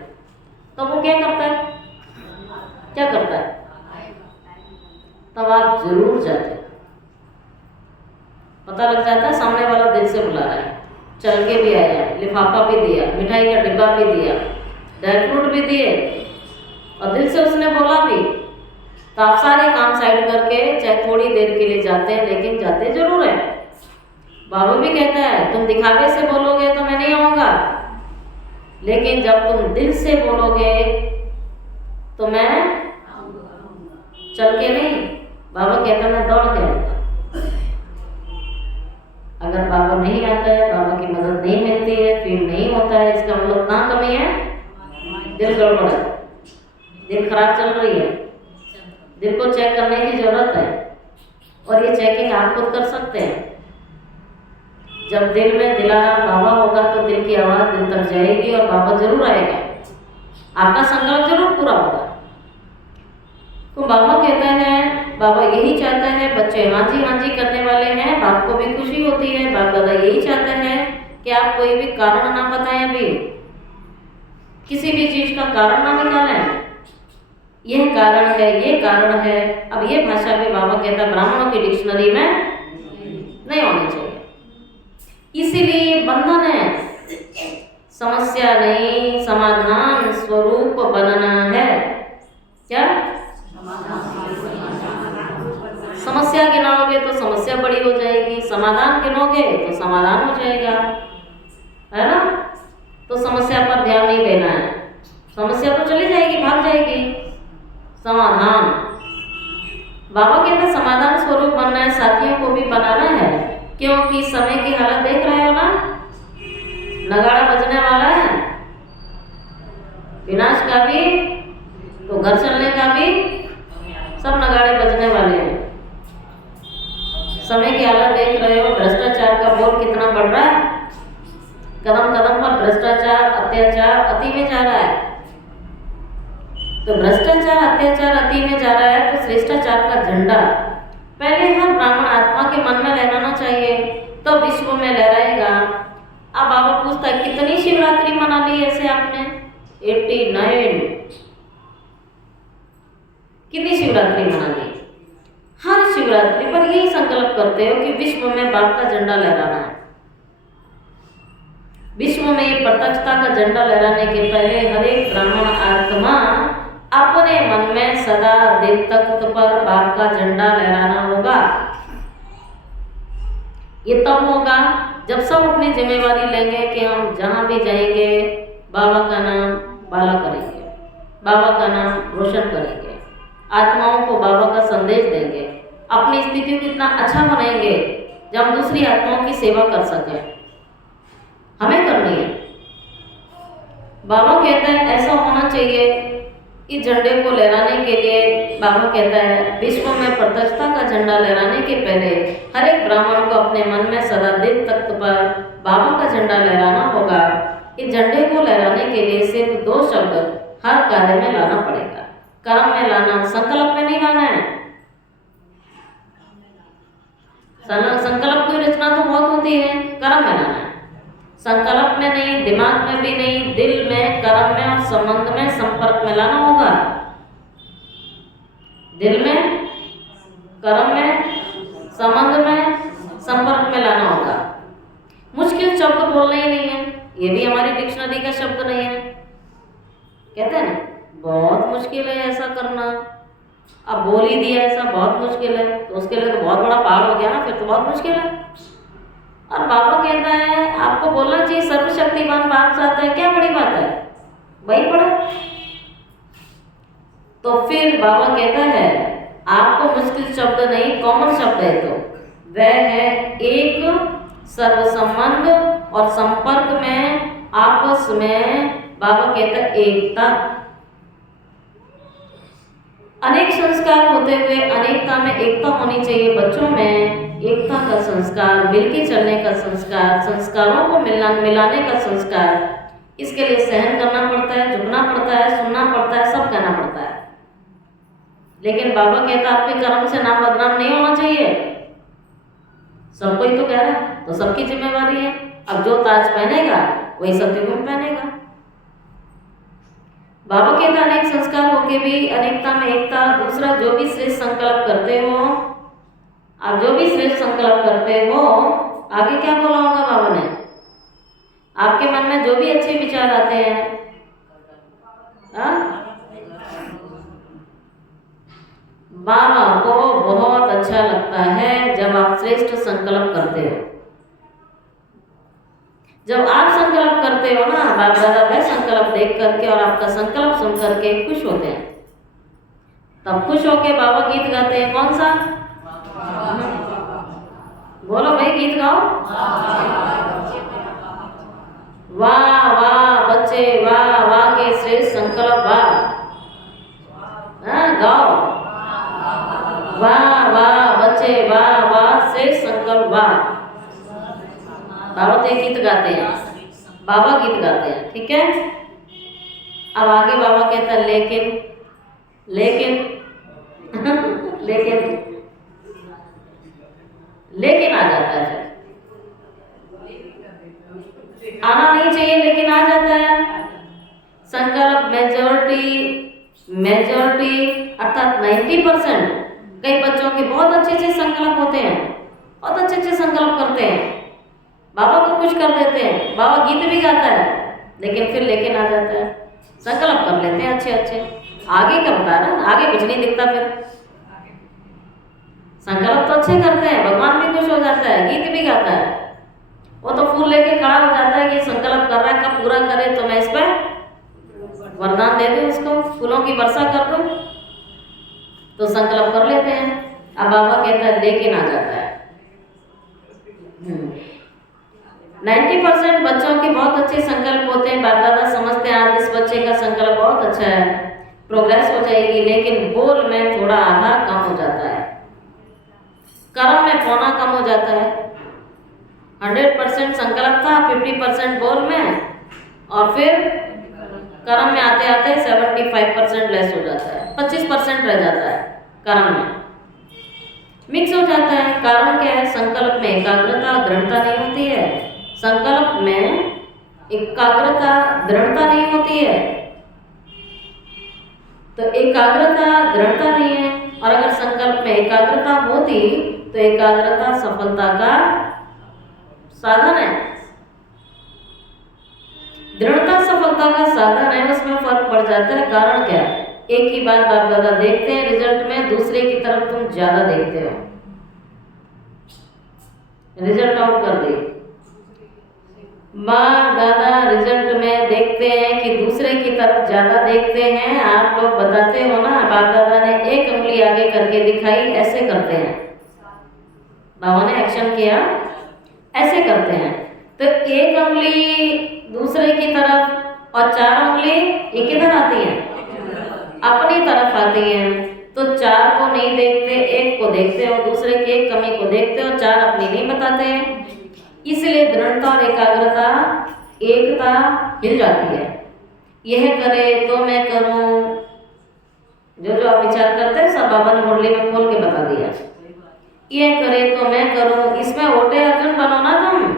तो वो क्या करता है, क्या करता है? तब आप जरूर जाते, पता लग जाता है सामने वाला दिल से बुला रहा है, चल के भी आया, लिफाफा भी दिया, मिठाई का डिब्बा भी दिया, ड्राई फ्रूट भी दिए, और दिल से उसने बोला भी। तो आप सारे काम साइड करके चाहे थोड़ी देर के लिए जाते हैं, लेकिन जाते जरूर है। बाबा भी कहता है तुम दिखावे से बोलोगे तो मैं नहीं आऊँगा, लेकिन जब तुम दिल से बोलोगे तो मैं चल के नहीं, बाबा कहता मैं दौड़ के आऊँगा। अगर बाबा नहीं आता है, बाबा की मदद नहीं मिलती है, फिर नहीं होता है, इसका मतलब कहाँ कमी है? दिल गड़बड़ है, दिल खराब चल रही है। दिल को चेक करने की जरूरत है, और ये चेकिंग आप खुद कर सकते हैं। जब दिल में दिलारा बाबा होगा तो दिल की आवाज़ दिल तक जाएगी और बाबा जरूर आएगा, आपका संकल्प जरूर पूरा होगा। तो बाबा कहता है, बाबा यही चाहता है बच्चे हाँ जी करने वाले हैं, बाप को भी खुशी होती है। बाप दादा यही चाहते हैं कि आप कोई भी कारण ना बताएं, अभी किसी भी चीज़ का कारण ना निकालें, यह कारण है, ये कारण है। अब ये भाषा भी बाबा कहता है ब्राह्मणों की डिक्शनरी में नहीं होनी चाहिए। इसीलिए बंधन है, समस्या नहीं समाधान स्वरूप बनना है। क्या समस्या गिनाओगे तो समस्या बड़ी हो जाएगी, समाधान गिनोगे तो समाधान हो जाएगा, है ना। तो समस्या पर ध्यान नहीं देना है, समस्या तो चली जाएगी, भाग जाएगी। समाधान बाबा कहते समाधान स्वरूप बनना है, साथियों को भी बनाना है, क्योंकि समय की हालत देख रहे हो ना, नगाड़ा बजने वाला है, विनाश का भी तो घर चलने का भी, सब नगाड़े बजने वाले हैं। समय की हालत देख रहे हो, भ्रष्टाचार का बोल कितना बढ़ रहा है, कदम कदम पर भ्रष्टाचार अत्याचार अति में जा रहा है। तो भ्रष्टाचार अत्याचार अति में जा रहा है, तो श्रेष्ठाचार का झंडा पहले हर ब्राह्मण आत्मा के मन में लहराना चाहिए, तो विश्व में लहराएगा। अब बाबा पूछता है कितनी शिवरात्रि मना ली ऐसे आपने? 89। कितनी शिवरात्रि मना ली? हर शिवरात्रि पर यही संकल्प करते हो कि विश्व में बाप का झंडा लहराना है। विश्व में ये प्रत्यक्षता का झंडा लहराने के पहले हर एक ब्राह्मण आत्मा अपने मन में सदा दिल तख्त पर बाप का झंडा लहराना होगा। ये तब होगा जब सब अपनी जिम्मेवारी लेंगे कि हम जहाँ भी जाएंगे बाबा का नाम बाला करेंगे, बाबा का नाम रोशन करेंगे, आत्माओं को बाबा का संदेश देंगे, अपनी स्थिति को इतना अच्छा बनाएंगे जब हम दूसरी आत्माओं की सेवा कर सकें। हमें करनी है। बाबा कहता है ऐसा होना चाहिए। इस झंडे को लहराने के लिए बाबा कहता है विश्व में प्रत्यक्षता का झंडा लहराने के पहले हर एक ब्राह्मण को अपने मन में सदा दिल तख्त पर बाबा का झंडा लहराना होगा। इस झंडे को लहराने के लिए सिर्फ 2 शब्द हर कार्य में लाना पड़ेगा। कर्म में लाना, संकल्प में नहीं लाना है। संकल्प की रचना तो बहुत होती है, कर्म में लाना है। संकल्प में नहीं, दिमाग में भी नहीं, दिल में, कर्म में और संबंध में, संपर्क में लाना होगा। दिल में, कर्म में, संबंध में, संपर्क में लाना होगा। मुश्किल शब्द बोलना ही नहीं है, ये भी हमारी डिक्शनरी का शब्द नहीं है। कहते हैं ना बहुत मुश्किल है ऐसा करना, अब बोल ही दिया ऐसा बहुत मुश्किल है, तो उसके लिए तो बहुत बड़ा पहाड़ हो गया ना, फिर तो बहुत मुश्किल है। और बाबा कहता है आपको बोलना चाहिए सर्वशक्तिमान बाप चाहता है, क्या बड़ी बात है, वही पढ़ो। तो फिर बाबा कहता है आपको मुश्किल शब्द नहीं, कॉमन शब्द है, तो वह है एक सर्वसंबंध और संपर्क में आपस में बाबा कहता है एकता। अनेक संस्कार होते हुए अनेकता में एकता होनी चाहिए। बच्चों में एकता का संस्कार, मिलके चलने का संस्कार, संस्कारों को मिलाने का संस्कार, इसके लिए सहन करना पड़ता है, झुकना पड़ता है, सुनना पड़ता है, सब कहना पड़ता है। लेकिन बाबा कहता है आपके कर्म से नाम बदनाम नहीं होना चाहिए। सबको ही तो कह रहा है, तो सबकी जिम्मेवारी है। अब जो ताज पहनेगा वही सत्युग में पहनेगा। बाबा कहता अनेक संस्कार होके भी अनेकता में एकता। दूसरा, जो भी श्रेष्ठ संकल्प करते हो, आप जो भी श्रेष्ठ संकल्प करते हो, आगे क्या बोला होगा बाबा ने? आपके मन में जो भी अच्छे विचार आते हैं, बाबा को बहुत अच्छा लगता है जब आप श्रेष्ठ संकल्प करते हो। जब आप संकल्प करते हो ना, बाप दादा वह संकल्प देख करके और आपका संकल्प सुन करके खुश होते हैं। तब खुश होके बाबा गीत गाते हैं। कौन सा? बोलो भाई, गीत गाओ। वाह वाह बच्चे, वाह वाह के श्रेष्ठ संकल्प, वाह। गाओ, वाह वाह बच्चे, वाह वाह श्रेष्ठ संकल्प, वाह। बाबा तो गीत गाते हैं, बाबा गीत गाते हैं, ठीक है। अब आगे बाबा कहता है लेकिन लेकिन आ जाता है। आना नहीं चाहिए लेकिन आ जाता है। संकल्प मेजॉरिटी अर्थात 90%। कई बच्चों के बहुत अच्छे संकल्प होते हैं, बहुत अच्छे संकल्प करते हैं, बाबा को खुश कर देते हैं, बाबा गीत भी गाता है, लेकिन फिर लेकिन आ जाता है। संकल्प कर लेते हैं अच्छे, आगे का बता रहा, आगे कुछ नहीं दिखता। फिर संकल्प तो अच्छे करते हैं, भगवान भी खुश हो जाता है, गीत भी गाता है, वो तो फूल लेके खड़ा हो जाता है कि संकल्प कर रहा है, कब पूरा करे तो मैं इस पर वरदान दे दूं, इसको फूलों की वर्षा कर दूं। तो संकल्प कर लेते हैं। अब बाबा कहता है लेकिन आ जाता है। 90% बच्चों के बहुत अच्छे संकल्प होते हैं, बाप दादा समझते हैं आज इस बच्चे का संकल्प बहुत अच्छा है, प्रोग्रेस हो जाएगी, लेकिन बोल में थोड़ा आधा कम हो जाता है, कर्म में पौना कम हो जाता है। 100% संकल्प था, 50% बोल में, और फिर कर्म में आते आते 75% लेस हो जाता है, 25% रह जाता है कर्म में, मिक्स हो जाता है। कारण क्या है? संकल्प में एकाग्रता दृढ़ता नहीं होती है। संकल्प में एकाग्रता दृढ़ता नहीं होती है, तो एकाग्रता दृढ़ता नहीं है। और अगर संकल्प में एकाग्रता होती तो एकाग्रता सफलता का साधन है। दृढ़ता सफलता का साधन है, उसमें फर्क पड़ जाता है। कारण क्या है? एक ही बात बाप दादा देखते हैं रिजल्ट में, दूसरे की तरफ तुम ज्यादा देखते हो, रिजल्ट आउट कर दे। बाप दादा रिजल्ट में देखते हैं कि दूसरे की तरफ ज्यादा देखते हैं। आप लोग बताते हो ना, बाप दादा ने एक उंगली आगे करके दिखाई, ऐसे करते हैं। बाबा ने एक्शन किया, ऐसे करते हैं। तो एक उंगली दूसरे की तरफ और 4 उंगली ये किधर आती हैं? अपनी तरफ आती हैं। तो 4 को नहीं देखते, एक को देखते हो, दूसरे की एक कमी को देखते हो, 4 अपनी नहीं बताते हैं। इसलिए दृढ़ता और एकाग्रता, एकता हिल जाती है। यह करे तो मैं करूं, जो आप विचार करते हैं सब बाबा ने मुरली में खोल के बता दिया। यह करे तो मैं करूं, इसमें ओटे अर्जुन बनो ना तुम।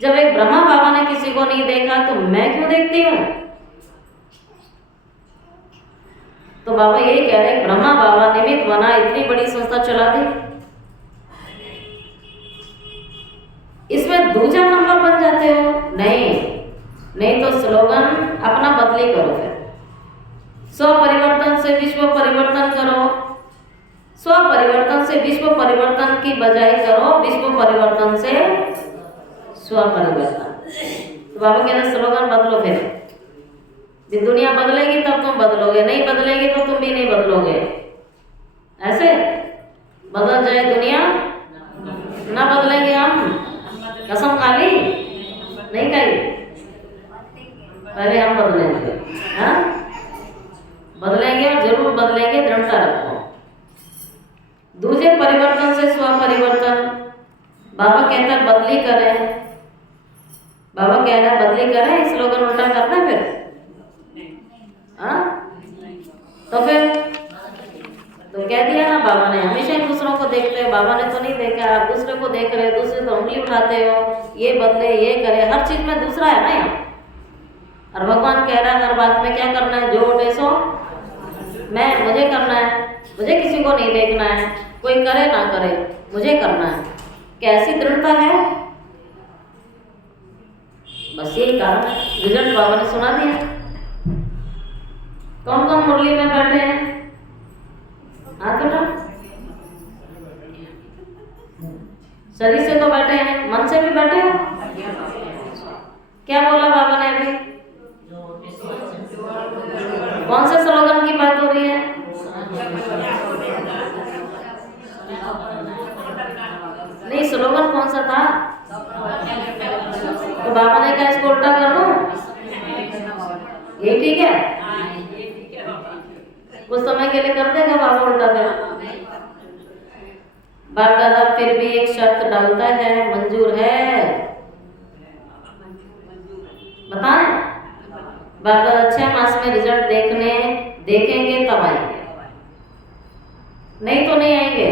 जब एक ब्रह्मा बाबा ने किसी को नहीं देखा तो मैं क्यों देखती हूँ? तो बाबा यही कह रहे, ब्रह्मा बाबा निमित्त बना, इतनी बड़ी संस्था चला दी, इसमें दूसरा नंबर बन जाते हो? नहीं तो स्लोगन अपना बदली करो। फिर स्व परिवर्तन से विश्व परिवर्तन करो, स्व परिवर्तन से विश्व परिवर्तन की बजाय करो विश्व परिवर्तन से स्व परिवर्तन। तो बाबा कह रहे स्लोगन बदलो। फिर दुनिया बदलेगी तब तुम बदलोगे, नहीं बदलेगी तो तुम भी नहीं बदलोगे। ऐसे बदल जाए दुनिया, ना बदलेंगे हम, कसम खा ली? नहीं खाई, पहले हम बदलेंगे। हाँ, बदलेंगे और जरूर बदलेंगे, दृढ़ता रखो। दूसरे परिवर्तन से स्व परिवर्तन। बाबा कहता है बदली करें, बाबा कह रहा है बदली करें, स्लोगन उल्टा करना है फिर। हाँ, तो फिर तो कह दिया ना बाबा ने, हमेशा ही दूसरों को देखते हो। बाबा ने तो नहीं देखा, आप दूसरे को देख रहे हो, दूसरे को उंगली उठाते हो, ये बदले, ये करे, हर चीज में दूसरा है ना यहाँ। और भगवान कह रहा है हर बात में क्या करना है? जो उठे सो मैं, मुझे करना है, मुझे किसी को नहीं देखना है, कोई करे ना करे, मुझे करना है। कैसी दृढ़ता है? बस यही कारण है। रिजल्ट बाबा ने सुना दिया। कौन कौन मुरली में बैठे हैं? हाथ उठा। शरीर से तो बैठे हैं, मन से भी बैठे हो। क्या बोला बाबा ने अभी? कौन से स्लोगन की बात हो रही है? नहीं, स्लोगन कौन सा था? तो बाबा ने कहा इसको उल्टा कर दूं? ये ठीक है, कुछ समय के लिए कर देगा बाबा उल्टा कर। बाप दादा फिर भी एक शर्त डालता है, मंजूर है? बताएं? बाप दादा 6 मास में रिजल्ट देखेंगे तब आएंगे, नहीं तो नहीं आएंगे।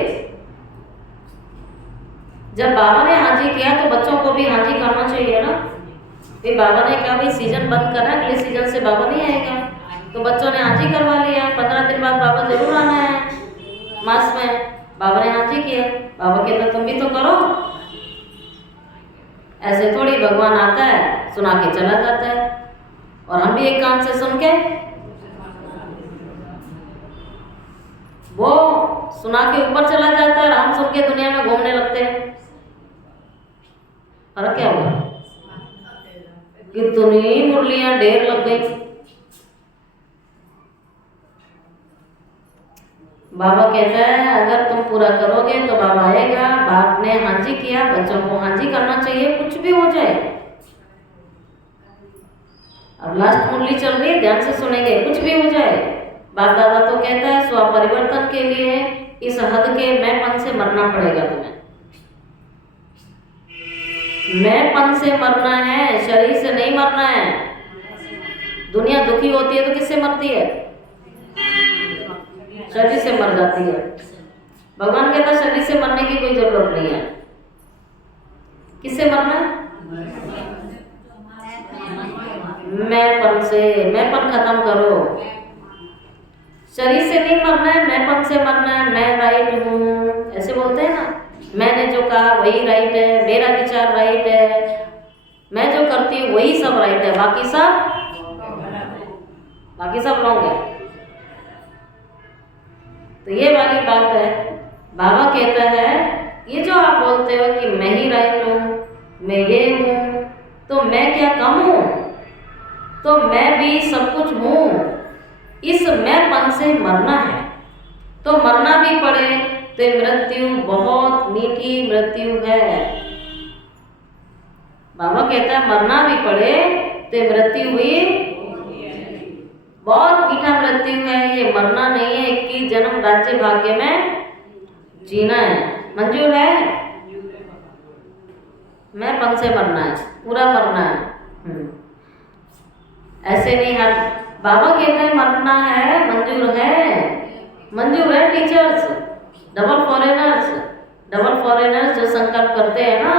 जब बाबा ने हाजी किया तो बच्चों को भी हाजी करना चाहिए ना। फिर बाबा ने कहा भाई सीजन बंद करा, अगले सीजन से बाबा नहीं आएगा, तो बच्चों ने हाजी करवा लिया। 15 दिन बाद बाबा जरूर आना है मास में। बाबा ने हाजी किया, बाबा कहता तुम भी तो करो। ऐसे थोड़ी भगवान आता है, सुना के चला जाता है, और हम भी एक कान से सुन के, वो सुना के ऊपर चला जाता है और हम सुन के दुनिया में घूमने लगते हैं। फर्क क्या हुआ? कितनी मुरलियां ढेर लग गई। बाबा कहता है अगर तुम पूरा करोगे तो बाबा आएगा। बाप ने हाजी किया, बच्चों को हाजी करना चाहिए, कुछ भी हो जाए। अब लास्ट मुरली चल रही है, ध्यान से सुनेंगे, कुछ भी हो जाए। बाप दादा तो कहता है स्व परिवर्तन के लिए इस हद के मैंपन से मरना पड़ेगा तुम्हें। मैंपन से मरना है, शरीर से नहीं मरना है। दुनिया दुखी होती है तो किससे मरती है? शरीर से मर जाती है। भगवान कहता है शरीर से मरने की कोई जरूरत नहीं है। किससे मरना है? मैंपन से। मैंपन खत्म करो। शरीर से नहीं मरना है, मैंपन से मरना है। मैं राइट हूँ, ऐसे बोलते हैं ना, मैंने जो कहा वही राइट है, मेरा विचार राइट है, मैं जो करती हूँ वही सब राइट है, बाकी सब रॉन्ग है। तो ये वाली बात है। बाबा कहता है ये जो आप बोलते हो कि मैं ही राइट हूँ, मैं ये हूँ, तो मैं क्या कम हूँ? तो मैं भी सब कुछ हूँ। इस मैंपन से मरना है। तो मरना भी पड़े तो मृत्यु बहुत मीठी मृत्यु है। बाबा कहता है मरना भी पड़े तो मृत्यु हुई बहुत मीठा मृत्यु है। ये मरना नहीं है, 21 जन्म राज्य भाग्य में जीना है। मंजूर है? मैंपन से मरना है, पूरा मरना है। ऐसे नहीं हर बाबा कहते हैं मरना है, मंजूर है। टीचर्स, डबल फॉरेनर्स जो संकल्प करते हैं ना,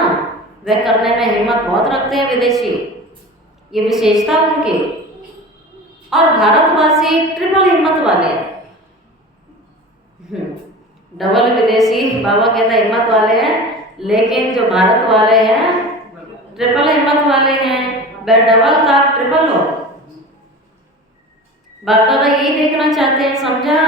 वे करने में हिम्मत बहुत रखते हैं विदेशी, ये विशेषता उनकी। और भारतवासी ट्रिपल हिम्मत वाले हैं। डबल विदेशी बाबा कहते हैं हिम्मत वाले हैं, लेकिन जो भारत वाले हैं ट्रिपल हिम्मत वाले हैं। डबल का ट्रिपल हो। बाप दादा यही देखना चाहते हैं, समझा?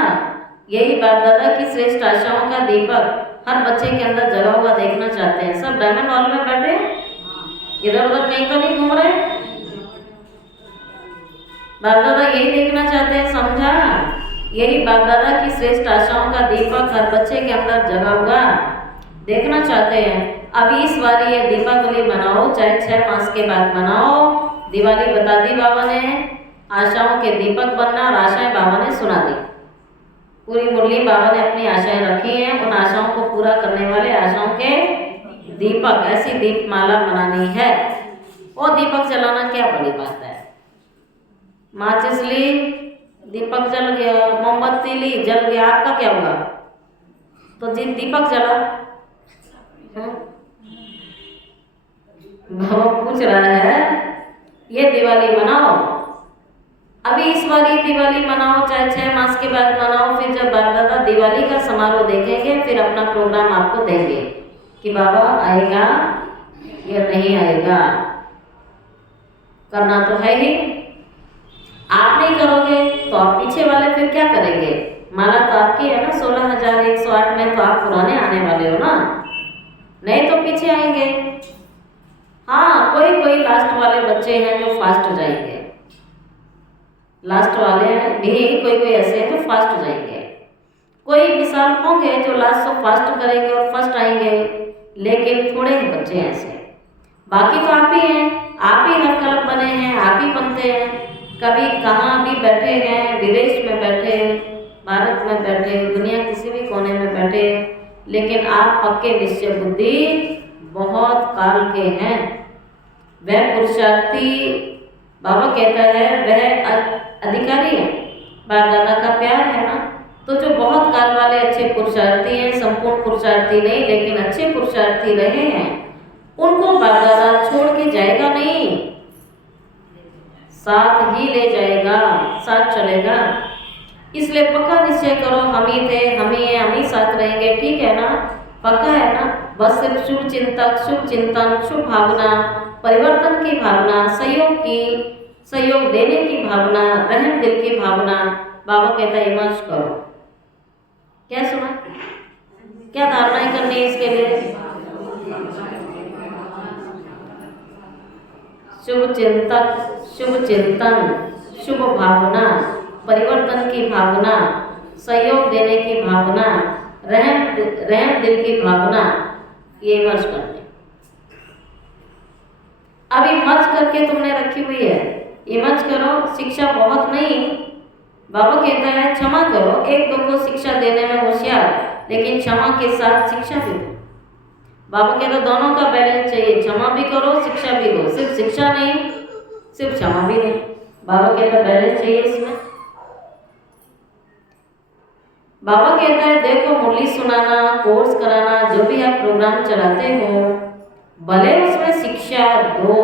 यही बाप दादा की श्रेष्ठ आशाओं का दीपक हर बच्चे के अंदर जगा हुआ देखना चाहते हैं। सब डायमंड हॉल में बैठे, इधर उधर कहीं तो नहीं घूम रहे। बाप दादा यही देखना चाहते हैं, समझा? यही बाप दादा की श्रेष्ठ आशाओं का दीपक हर बच्चे के अंदर जगा हुआ देखना चाहते हैं। अभी इस बार ये दीपावली मनाओ, चाहे 6 मास के बाद मनाओ। दिवाली बता दी बाबा ने, आशाओं के दीपक बनना, और आशाएं बाबा ने सुना दी। पूरी मुरली बाबा ने अपनी आशाएं रखी हैं। उन आशाओं को पूरा करने वाले आशाओं के दीपक, ऐसी दीपमाला बनानी है। वो दीपक जलाना क्या बड़ी बात है? माचिस ली, दीपक जल गया, मोमबत्ती ली, जल गया, आपका क्या हुआ? तो जी दीपक जला। बाबा पूछ रहा है ये दिवाली मनाओ, अभी इस बार ये दिवाली मनाओ, चाहे 6 मास के बाद मनाओ। फिर जब बाप दादा दिवाली का समारोह देखेंगे, फिर अपना प्रोग्राम आपको देंगे कि बाबा आएगा या नहीं आएगा। करना तो है ही। आप नहीं करोगे तो आप पीछे वाले फिर क्या करेंगे? माला तो आपकी है ना 16,108 में, तो आप पुराने आने वाले हो ना, नहीं तो पीछे आएंगे। हाँ, कोई लास्ट वाले बच्चे हैं जो फास्ट जाएंगे। लास्ट वाले भी कोई ऐसे हैं जो फास्ट जाएंगे। कोई मिसाल होंगे जो लास्ट से फास्ट करेंगे और फर्स्ट आएंगे, लेकिन थोड़े ही बच्चे हैं ऐसे। बाकी तो आप ही हैं, आप ही हर कलम बने हैं, आप ही बनते हैं। कभी कहाँ भी बैठे हैं, विदेश में बैठे, भारत में बैठे, दुनिया किसी भी कोने में बैठे, लेकिन आप पक्के निश्चय बुद्धि बहुत काल के हैं। वह पुरुषार्थी बाबा कहता है वह अधिकारी है, बाप दादा का प्यार है ना। तो जो बहुत काल वाले अच्छे पुरुषार्थी हैं, संपूर्ण पुरुषार्थी नहीं लेकिन अच्छे पुरुषार्थी रहे हैं, उनको बाप दादा छोड़ के जाएगा नहीं, साथ ही ले जाएगा, साथ चलेगा। इसलिए पक्का निश्चय करो, हम ही थे, हम ही हैं, हम ही साथ रहेंगे। ठीक है ना? पक्का है ना? बस सिर्फ शुभ चिंतक, शुभ चिंतन, शुभ भावना, परिवर्तन की भावना, सहयोग देने की भावना, रहम दिल की भावना। बाबा कहता है इमर्ज करो। क्या सुना? क्या धारणाएं करनी है इसके लिए? शुभ चिंतक, शुभ चिंतन, शुभ भावना, परिवर्तन की भावना, सहयोग देने की भावना, रहम दिल की भावना, ये मर्ज करने। अभी मर्ज करके तुमने रखी हुई है, ये मर्ज करो। शिक्षा बहुत नहीं, बाबा कहता है क्षमा करो, एक दो को शिक्षा देने में होशियार, लेकिन क्षमा के साथ शिक्षा भी दो। बाबा कहते दोनों का बैलेंस चाहिए, क्षमा भी करो शिक्षा भी दो, सिर्फ शिक्षा नहीं सिर्फ क्षमा भी नहीं। बाबा कहता बैलेंस चाहिए इसमें। बाबा कहता है देखो मुरली सुनाना, कोर्स कराना, जो भी आप प्रोग्राम चलाते हो, भले उसमें शिक्षा दो।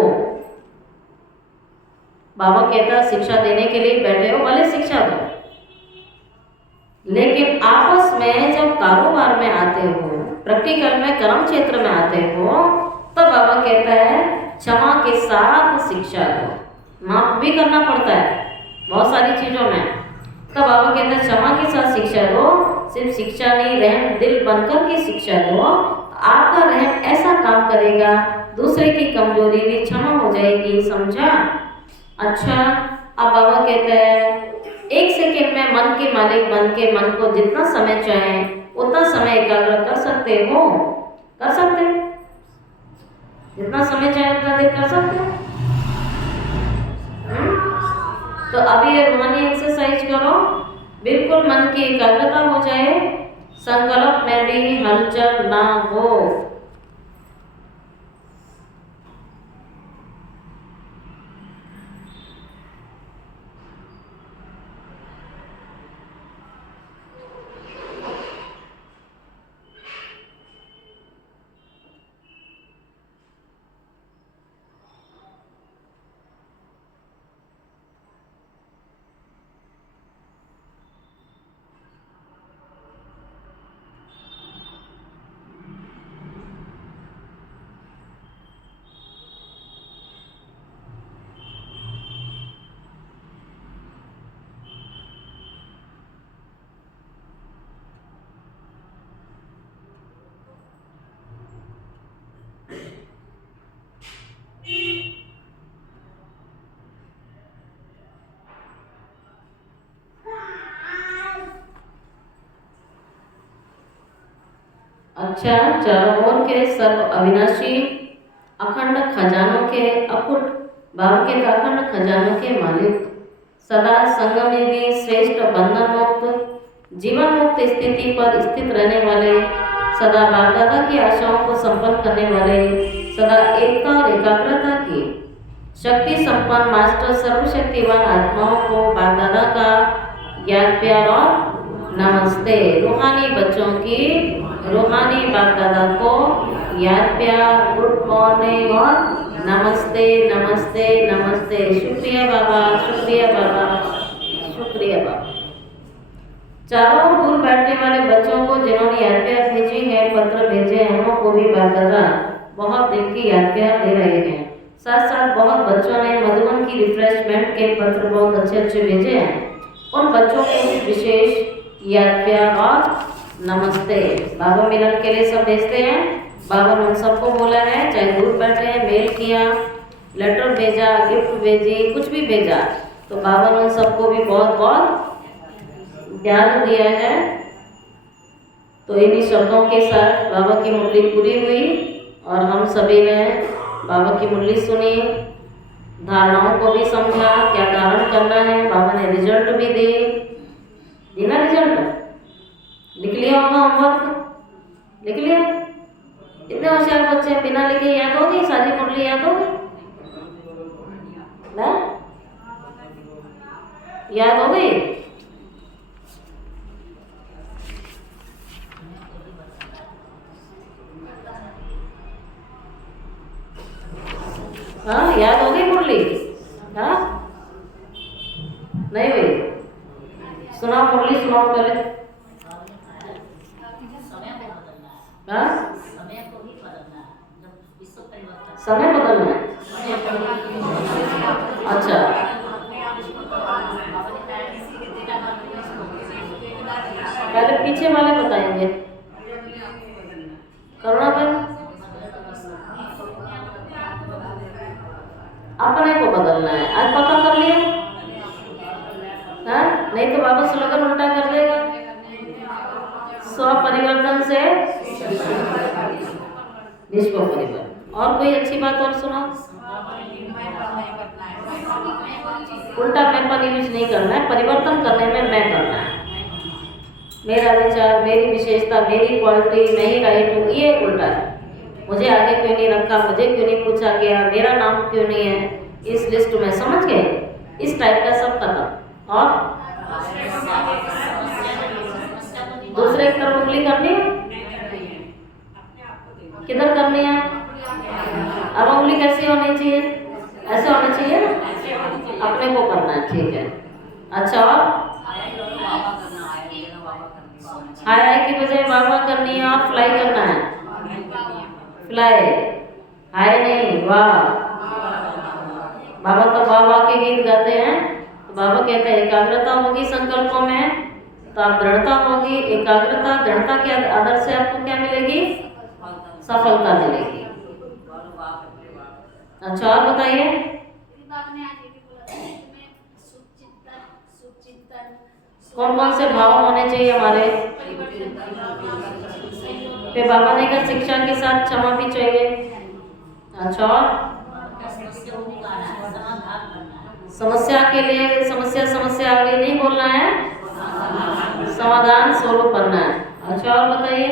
बाबा कहता शिक्षा देने के लिए बैठे हो, भले शिक्षा दो, लेकिन आपस में जब कारोबार में आते हो, प्रैक्टिकल में कर्म क्षेत्र में आते हो, तो बाबा कहता है क्षमा के साथ शिक्षा दो। माफ भी करना पड़ता है बहुत सारी चीजों में, तो बाबा कहते हैं क्षमा के साथ शिक्षा दो। सिर्फ शिक्षा नहीं, रहम दिल बनकर के शिक्षा दो। आपका रहम ऐसा काम करेगा, दूसरे की कमजोरी भी क्षमा हो जाएगी, समझा? अच्छा, अब बाबा कहते हैं 1 सेकेंड में मन के मालिक बन के मन को जितना समय चाहे उतना समय एकाग्र कर सकते हो, कर सकते, जितना समय चाहे उतना देर कर सकते। तो अभी ये रूहानी एक्सरसाइज करो, बिल्कुल मन की एकाग्रता हो जाए, संकल्प में भी हलचल ना हो। अच्छा, चारों ओर के सर्व अविनाशी अखंड खजानों के अकुट बाबा के अखंड खजानों के मालिक, सदा संगमनिधि, श्रेष्ठ बंधन मुक्त, जीवन मुक्त स्थिति पर स्थित रहने वाले, सदा बाप दादा की आशाओं को संपन्न करने वाले, सदा एकता और एकाग्रता की शक्ति संपन्न मास्टर सर्वशक्तिवान आत्माओं को बाप दादा का याद प्यार और नमस्ते। रूहानी बच्चों की रूहानी बाप दादा को याद प्यार, गुड मॉर्निंग और नमस्ते नमस्ते नमस्ते। शुक्रिया बाबा, शुक्रिया बाबा, शुक्रिया बाबा। चारों ओर दूर बैठने वाले बच्चों को जिन्होंने याद प्यार भेजी है, पत्र भेजे हैं, उनको भी बाप दादा बहुत दिल की याद प्यार दे रहे हैं। साथ साथ बहुत बच्चों ने मधुबन की रिफ्रेशमेंट के पत्र बहुत अच्छे अच्छे भेजे हैं, उन बच्चों को भी विशेष याद प्यार और नमस्ते। बाबा मिलन के लिए सब भेजते हैं, बाबा ने उन सबको बोला है, चाहे दूर बैठे हैं, मेल किया, लेटर भेजा, गिफ्ट भेजी, कुछ भी भेजा, तो बाबा ने उन सबको भी बहुत बहुत प्यार दिया है। तो इन्हीं शब्दों के साथ बाबा की मुरली पूरी हुई और हम सभी ने बाबा की मुरली सुनी, धारणाओं को भी समझा, क्या धारण करना है। बाबा ने रिजल्ट भी दी, बिना रिजल्ट लिख लिया होगा, होमवर्क लिख लिया। इतने होशियार बच्चे बिना लिखे याद हो गई, सारी मुरली याद हो गई ना, याद हो गई। हाँ, याद हो गई मुरली? हाँ, नहीं हुई? सुनाओ मुरली, सुनाओ पहले। हाँ, समय बदलना है। अच्छा, पहले पीछे वाले बताएंगे। करुणा बहन, अपने को बदलना है, आज पक्का कर लिया? हाँ, नहीं तो बाबा स्लोगन उल्टा कर देगा। स्व परिवर्तन से विश्व परिवर्तन। और कोई अच्छी बात और सुनाओ। उल्टा मैं पर यूज नहीं करना है, परिवर्तन करने में मैं करना है। मेरा विचार, मेरी विशेषता, मेरी क्वालिटी, मैं ही राइट हूँ, ये उल्टा है। मुझे आगे क्यों नहीं रखा, मुझे क्यों नहीं पूछा गया, मेरा नाम क्यों नहीं है इस लिस्ट में, समझ गए? इस टाइप का सब खत्म। और दूसरे की तरफ उंगली करनी है, किधर करनी है? अब उंगली कैसी होनी चाहिए? ऐसे होना चाहिए, अपने को करना है, ठीक है। अच्छा, और हाय हाय की बजाय बाबा करनी है और फ्लाई करना है, फ्लाई, हाय नहीं वाह। बाबा तो वाह वाह के गीत गाते हैं, तो बाबा कहते हैं एकाग्रता होगी संकल्पों में तो आप दृढ़ता होगी, एकाग्रता दृढ़ता के आदर से आपको क्या मिलेगी? सफलता मिलेगी। अच्छा, और बताइए। कौन कौन से भाव होने चाहिए हमारे? फिर बाबा ने कहा शिक्षा के साथ क्षमा भी चाहिए। अच्छा, समस्या के लिए समस्या आगे नहीं बोलना है, समाधान स्वरूप बनना है। अच्छा, और बताइए।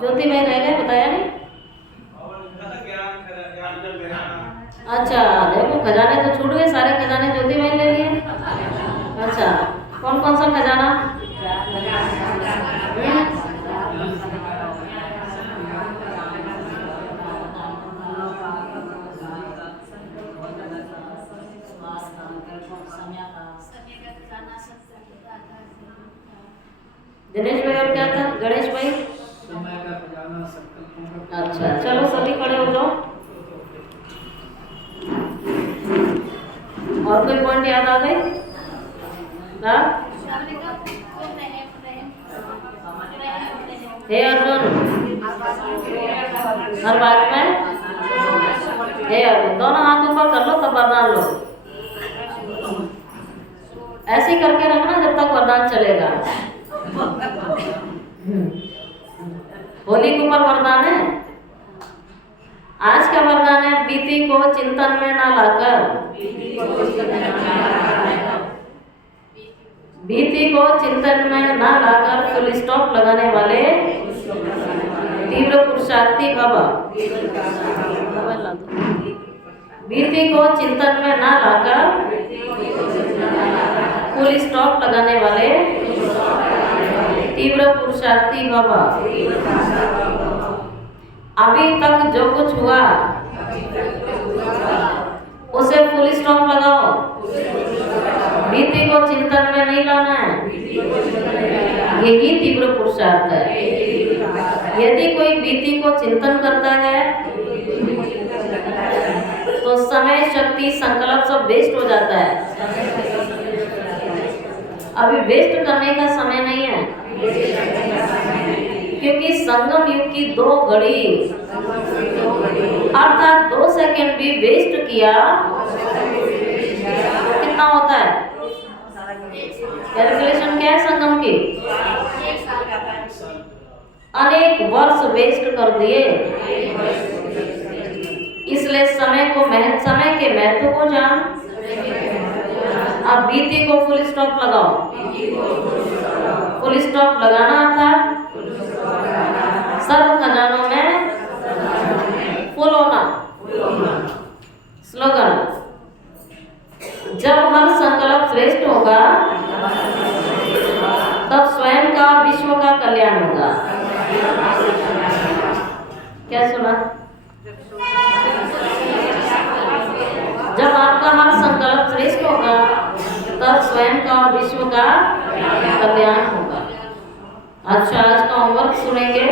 ज्योति भाई रह गए, बताया नहीं। अच्छा, देखो खजाने तो छूट गए, सारे खजाने ज्योति भाई ले लिए। अच्छा, कौन कौन सा खजाना? दिनेश भाई, और क्या था? गणेश भाई। अच्छा, चलो सभी खड़े हो जाओ। और कोई पॉइंट याद आ गई? हे अर्जुन, हर बात में हे अर्जुन, दोनों हाथ ऊपर कर लो, तब वरदान लो। ऐसे ही करके रखना जब तक वरदान चलेगा। होली के ऊपर वरदान है। आज का वरदान है बीती को चिंतन में ना लाकर, बीती को चिंतन में ना लाकर फुल स्टॉप लगाने वाले तीव्र पुरुषार्थी बाबा। बीती को चिंतन में ना लाकर फुल स्टॉप लगाने वाले तीव्र पुरुषार्थी बाबा। अभी तक जो कुछ हुआ उसे फुल स्टॉप लगाओ, बीती को चिंतन में नहीं लाना है। यही तीव्र पुरुषार्थ है। यदि कोई बीती को चिंतन करता है तो समय, शक्ति, संकल्प सब वेस्ट हो जाता है। अभी वेस्ट करने का समय नहीं है, क्योंकि संगम युग की 2 घड़ी अर्थात 2 सेकंड भी वेस्ट किया तो कितना होता है? कैलकुलेशन क्या है संगम की? अनेक वर्ष वेस्ट कर दिए। इसलिए समय के महत्व को जान। अब बीती को फुल स्टॉप लगाओ। फुल स्टॉप लगाना अर्थात सर्व खजानों में फुल होना। स्लोगन, जब हर संकल्प श्रेष्ठ होगा तब स्वयं का और विश्व का कल्याण होगा। क्या सुना? जब आपका हर संकल्प श्रेष्ठ होगा तब स्वयं का और विश्व का कल्याण होगा। अच्छा, आज का होमवर्क सुनेंगे।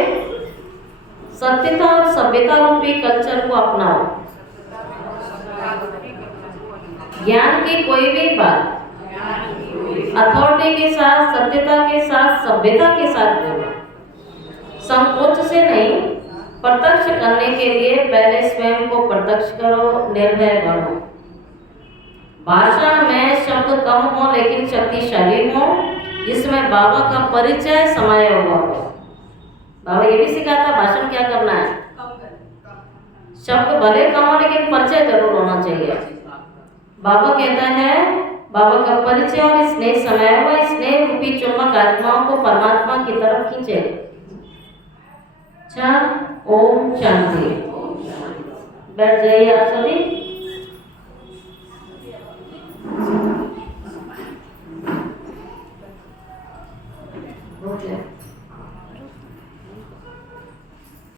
सत्यता और सभ्यता रूपी कल्चर को अपनाओ। ज्ञान की कोई भी बात अथॉरिटी के साथ, सत्यता के साथ, सभ्यता के साथ बोलो। संकोच से नहीं, प्रत्यक्ष करने के लिए पहले स्वयं को प्रत्यक्ष करो, निर्भय बनो। भाषण में शब्द कम हो लेकिन शक्तिशाली हो, जिसमें बाबा का परिचय समाया हुआ हो। बाबा ये भी सिखाता भाषण क्या करना है। शब्द भले कम हो लेकिन परिचय जरूर होना चाहिए। बाबा कहता है बाबा का परिचय और स्नेह समाया हुआ, स्नेह रूपी चुंबक आत्माओं को परमात्मा की तरफ खींचे। अच्छा, ओम शांति। बैठ जाइए आप सभी।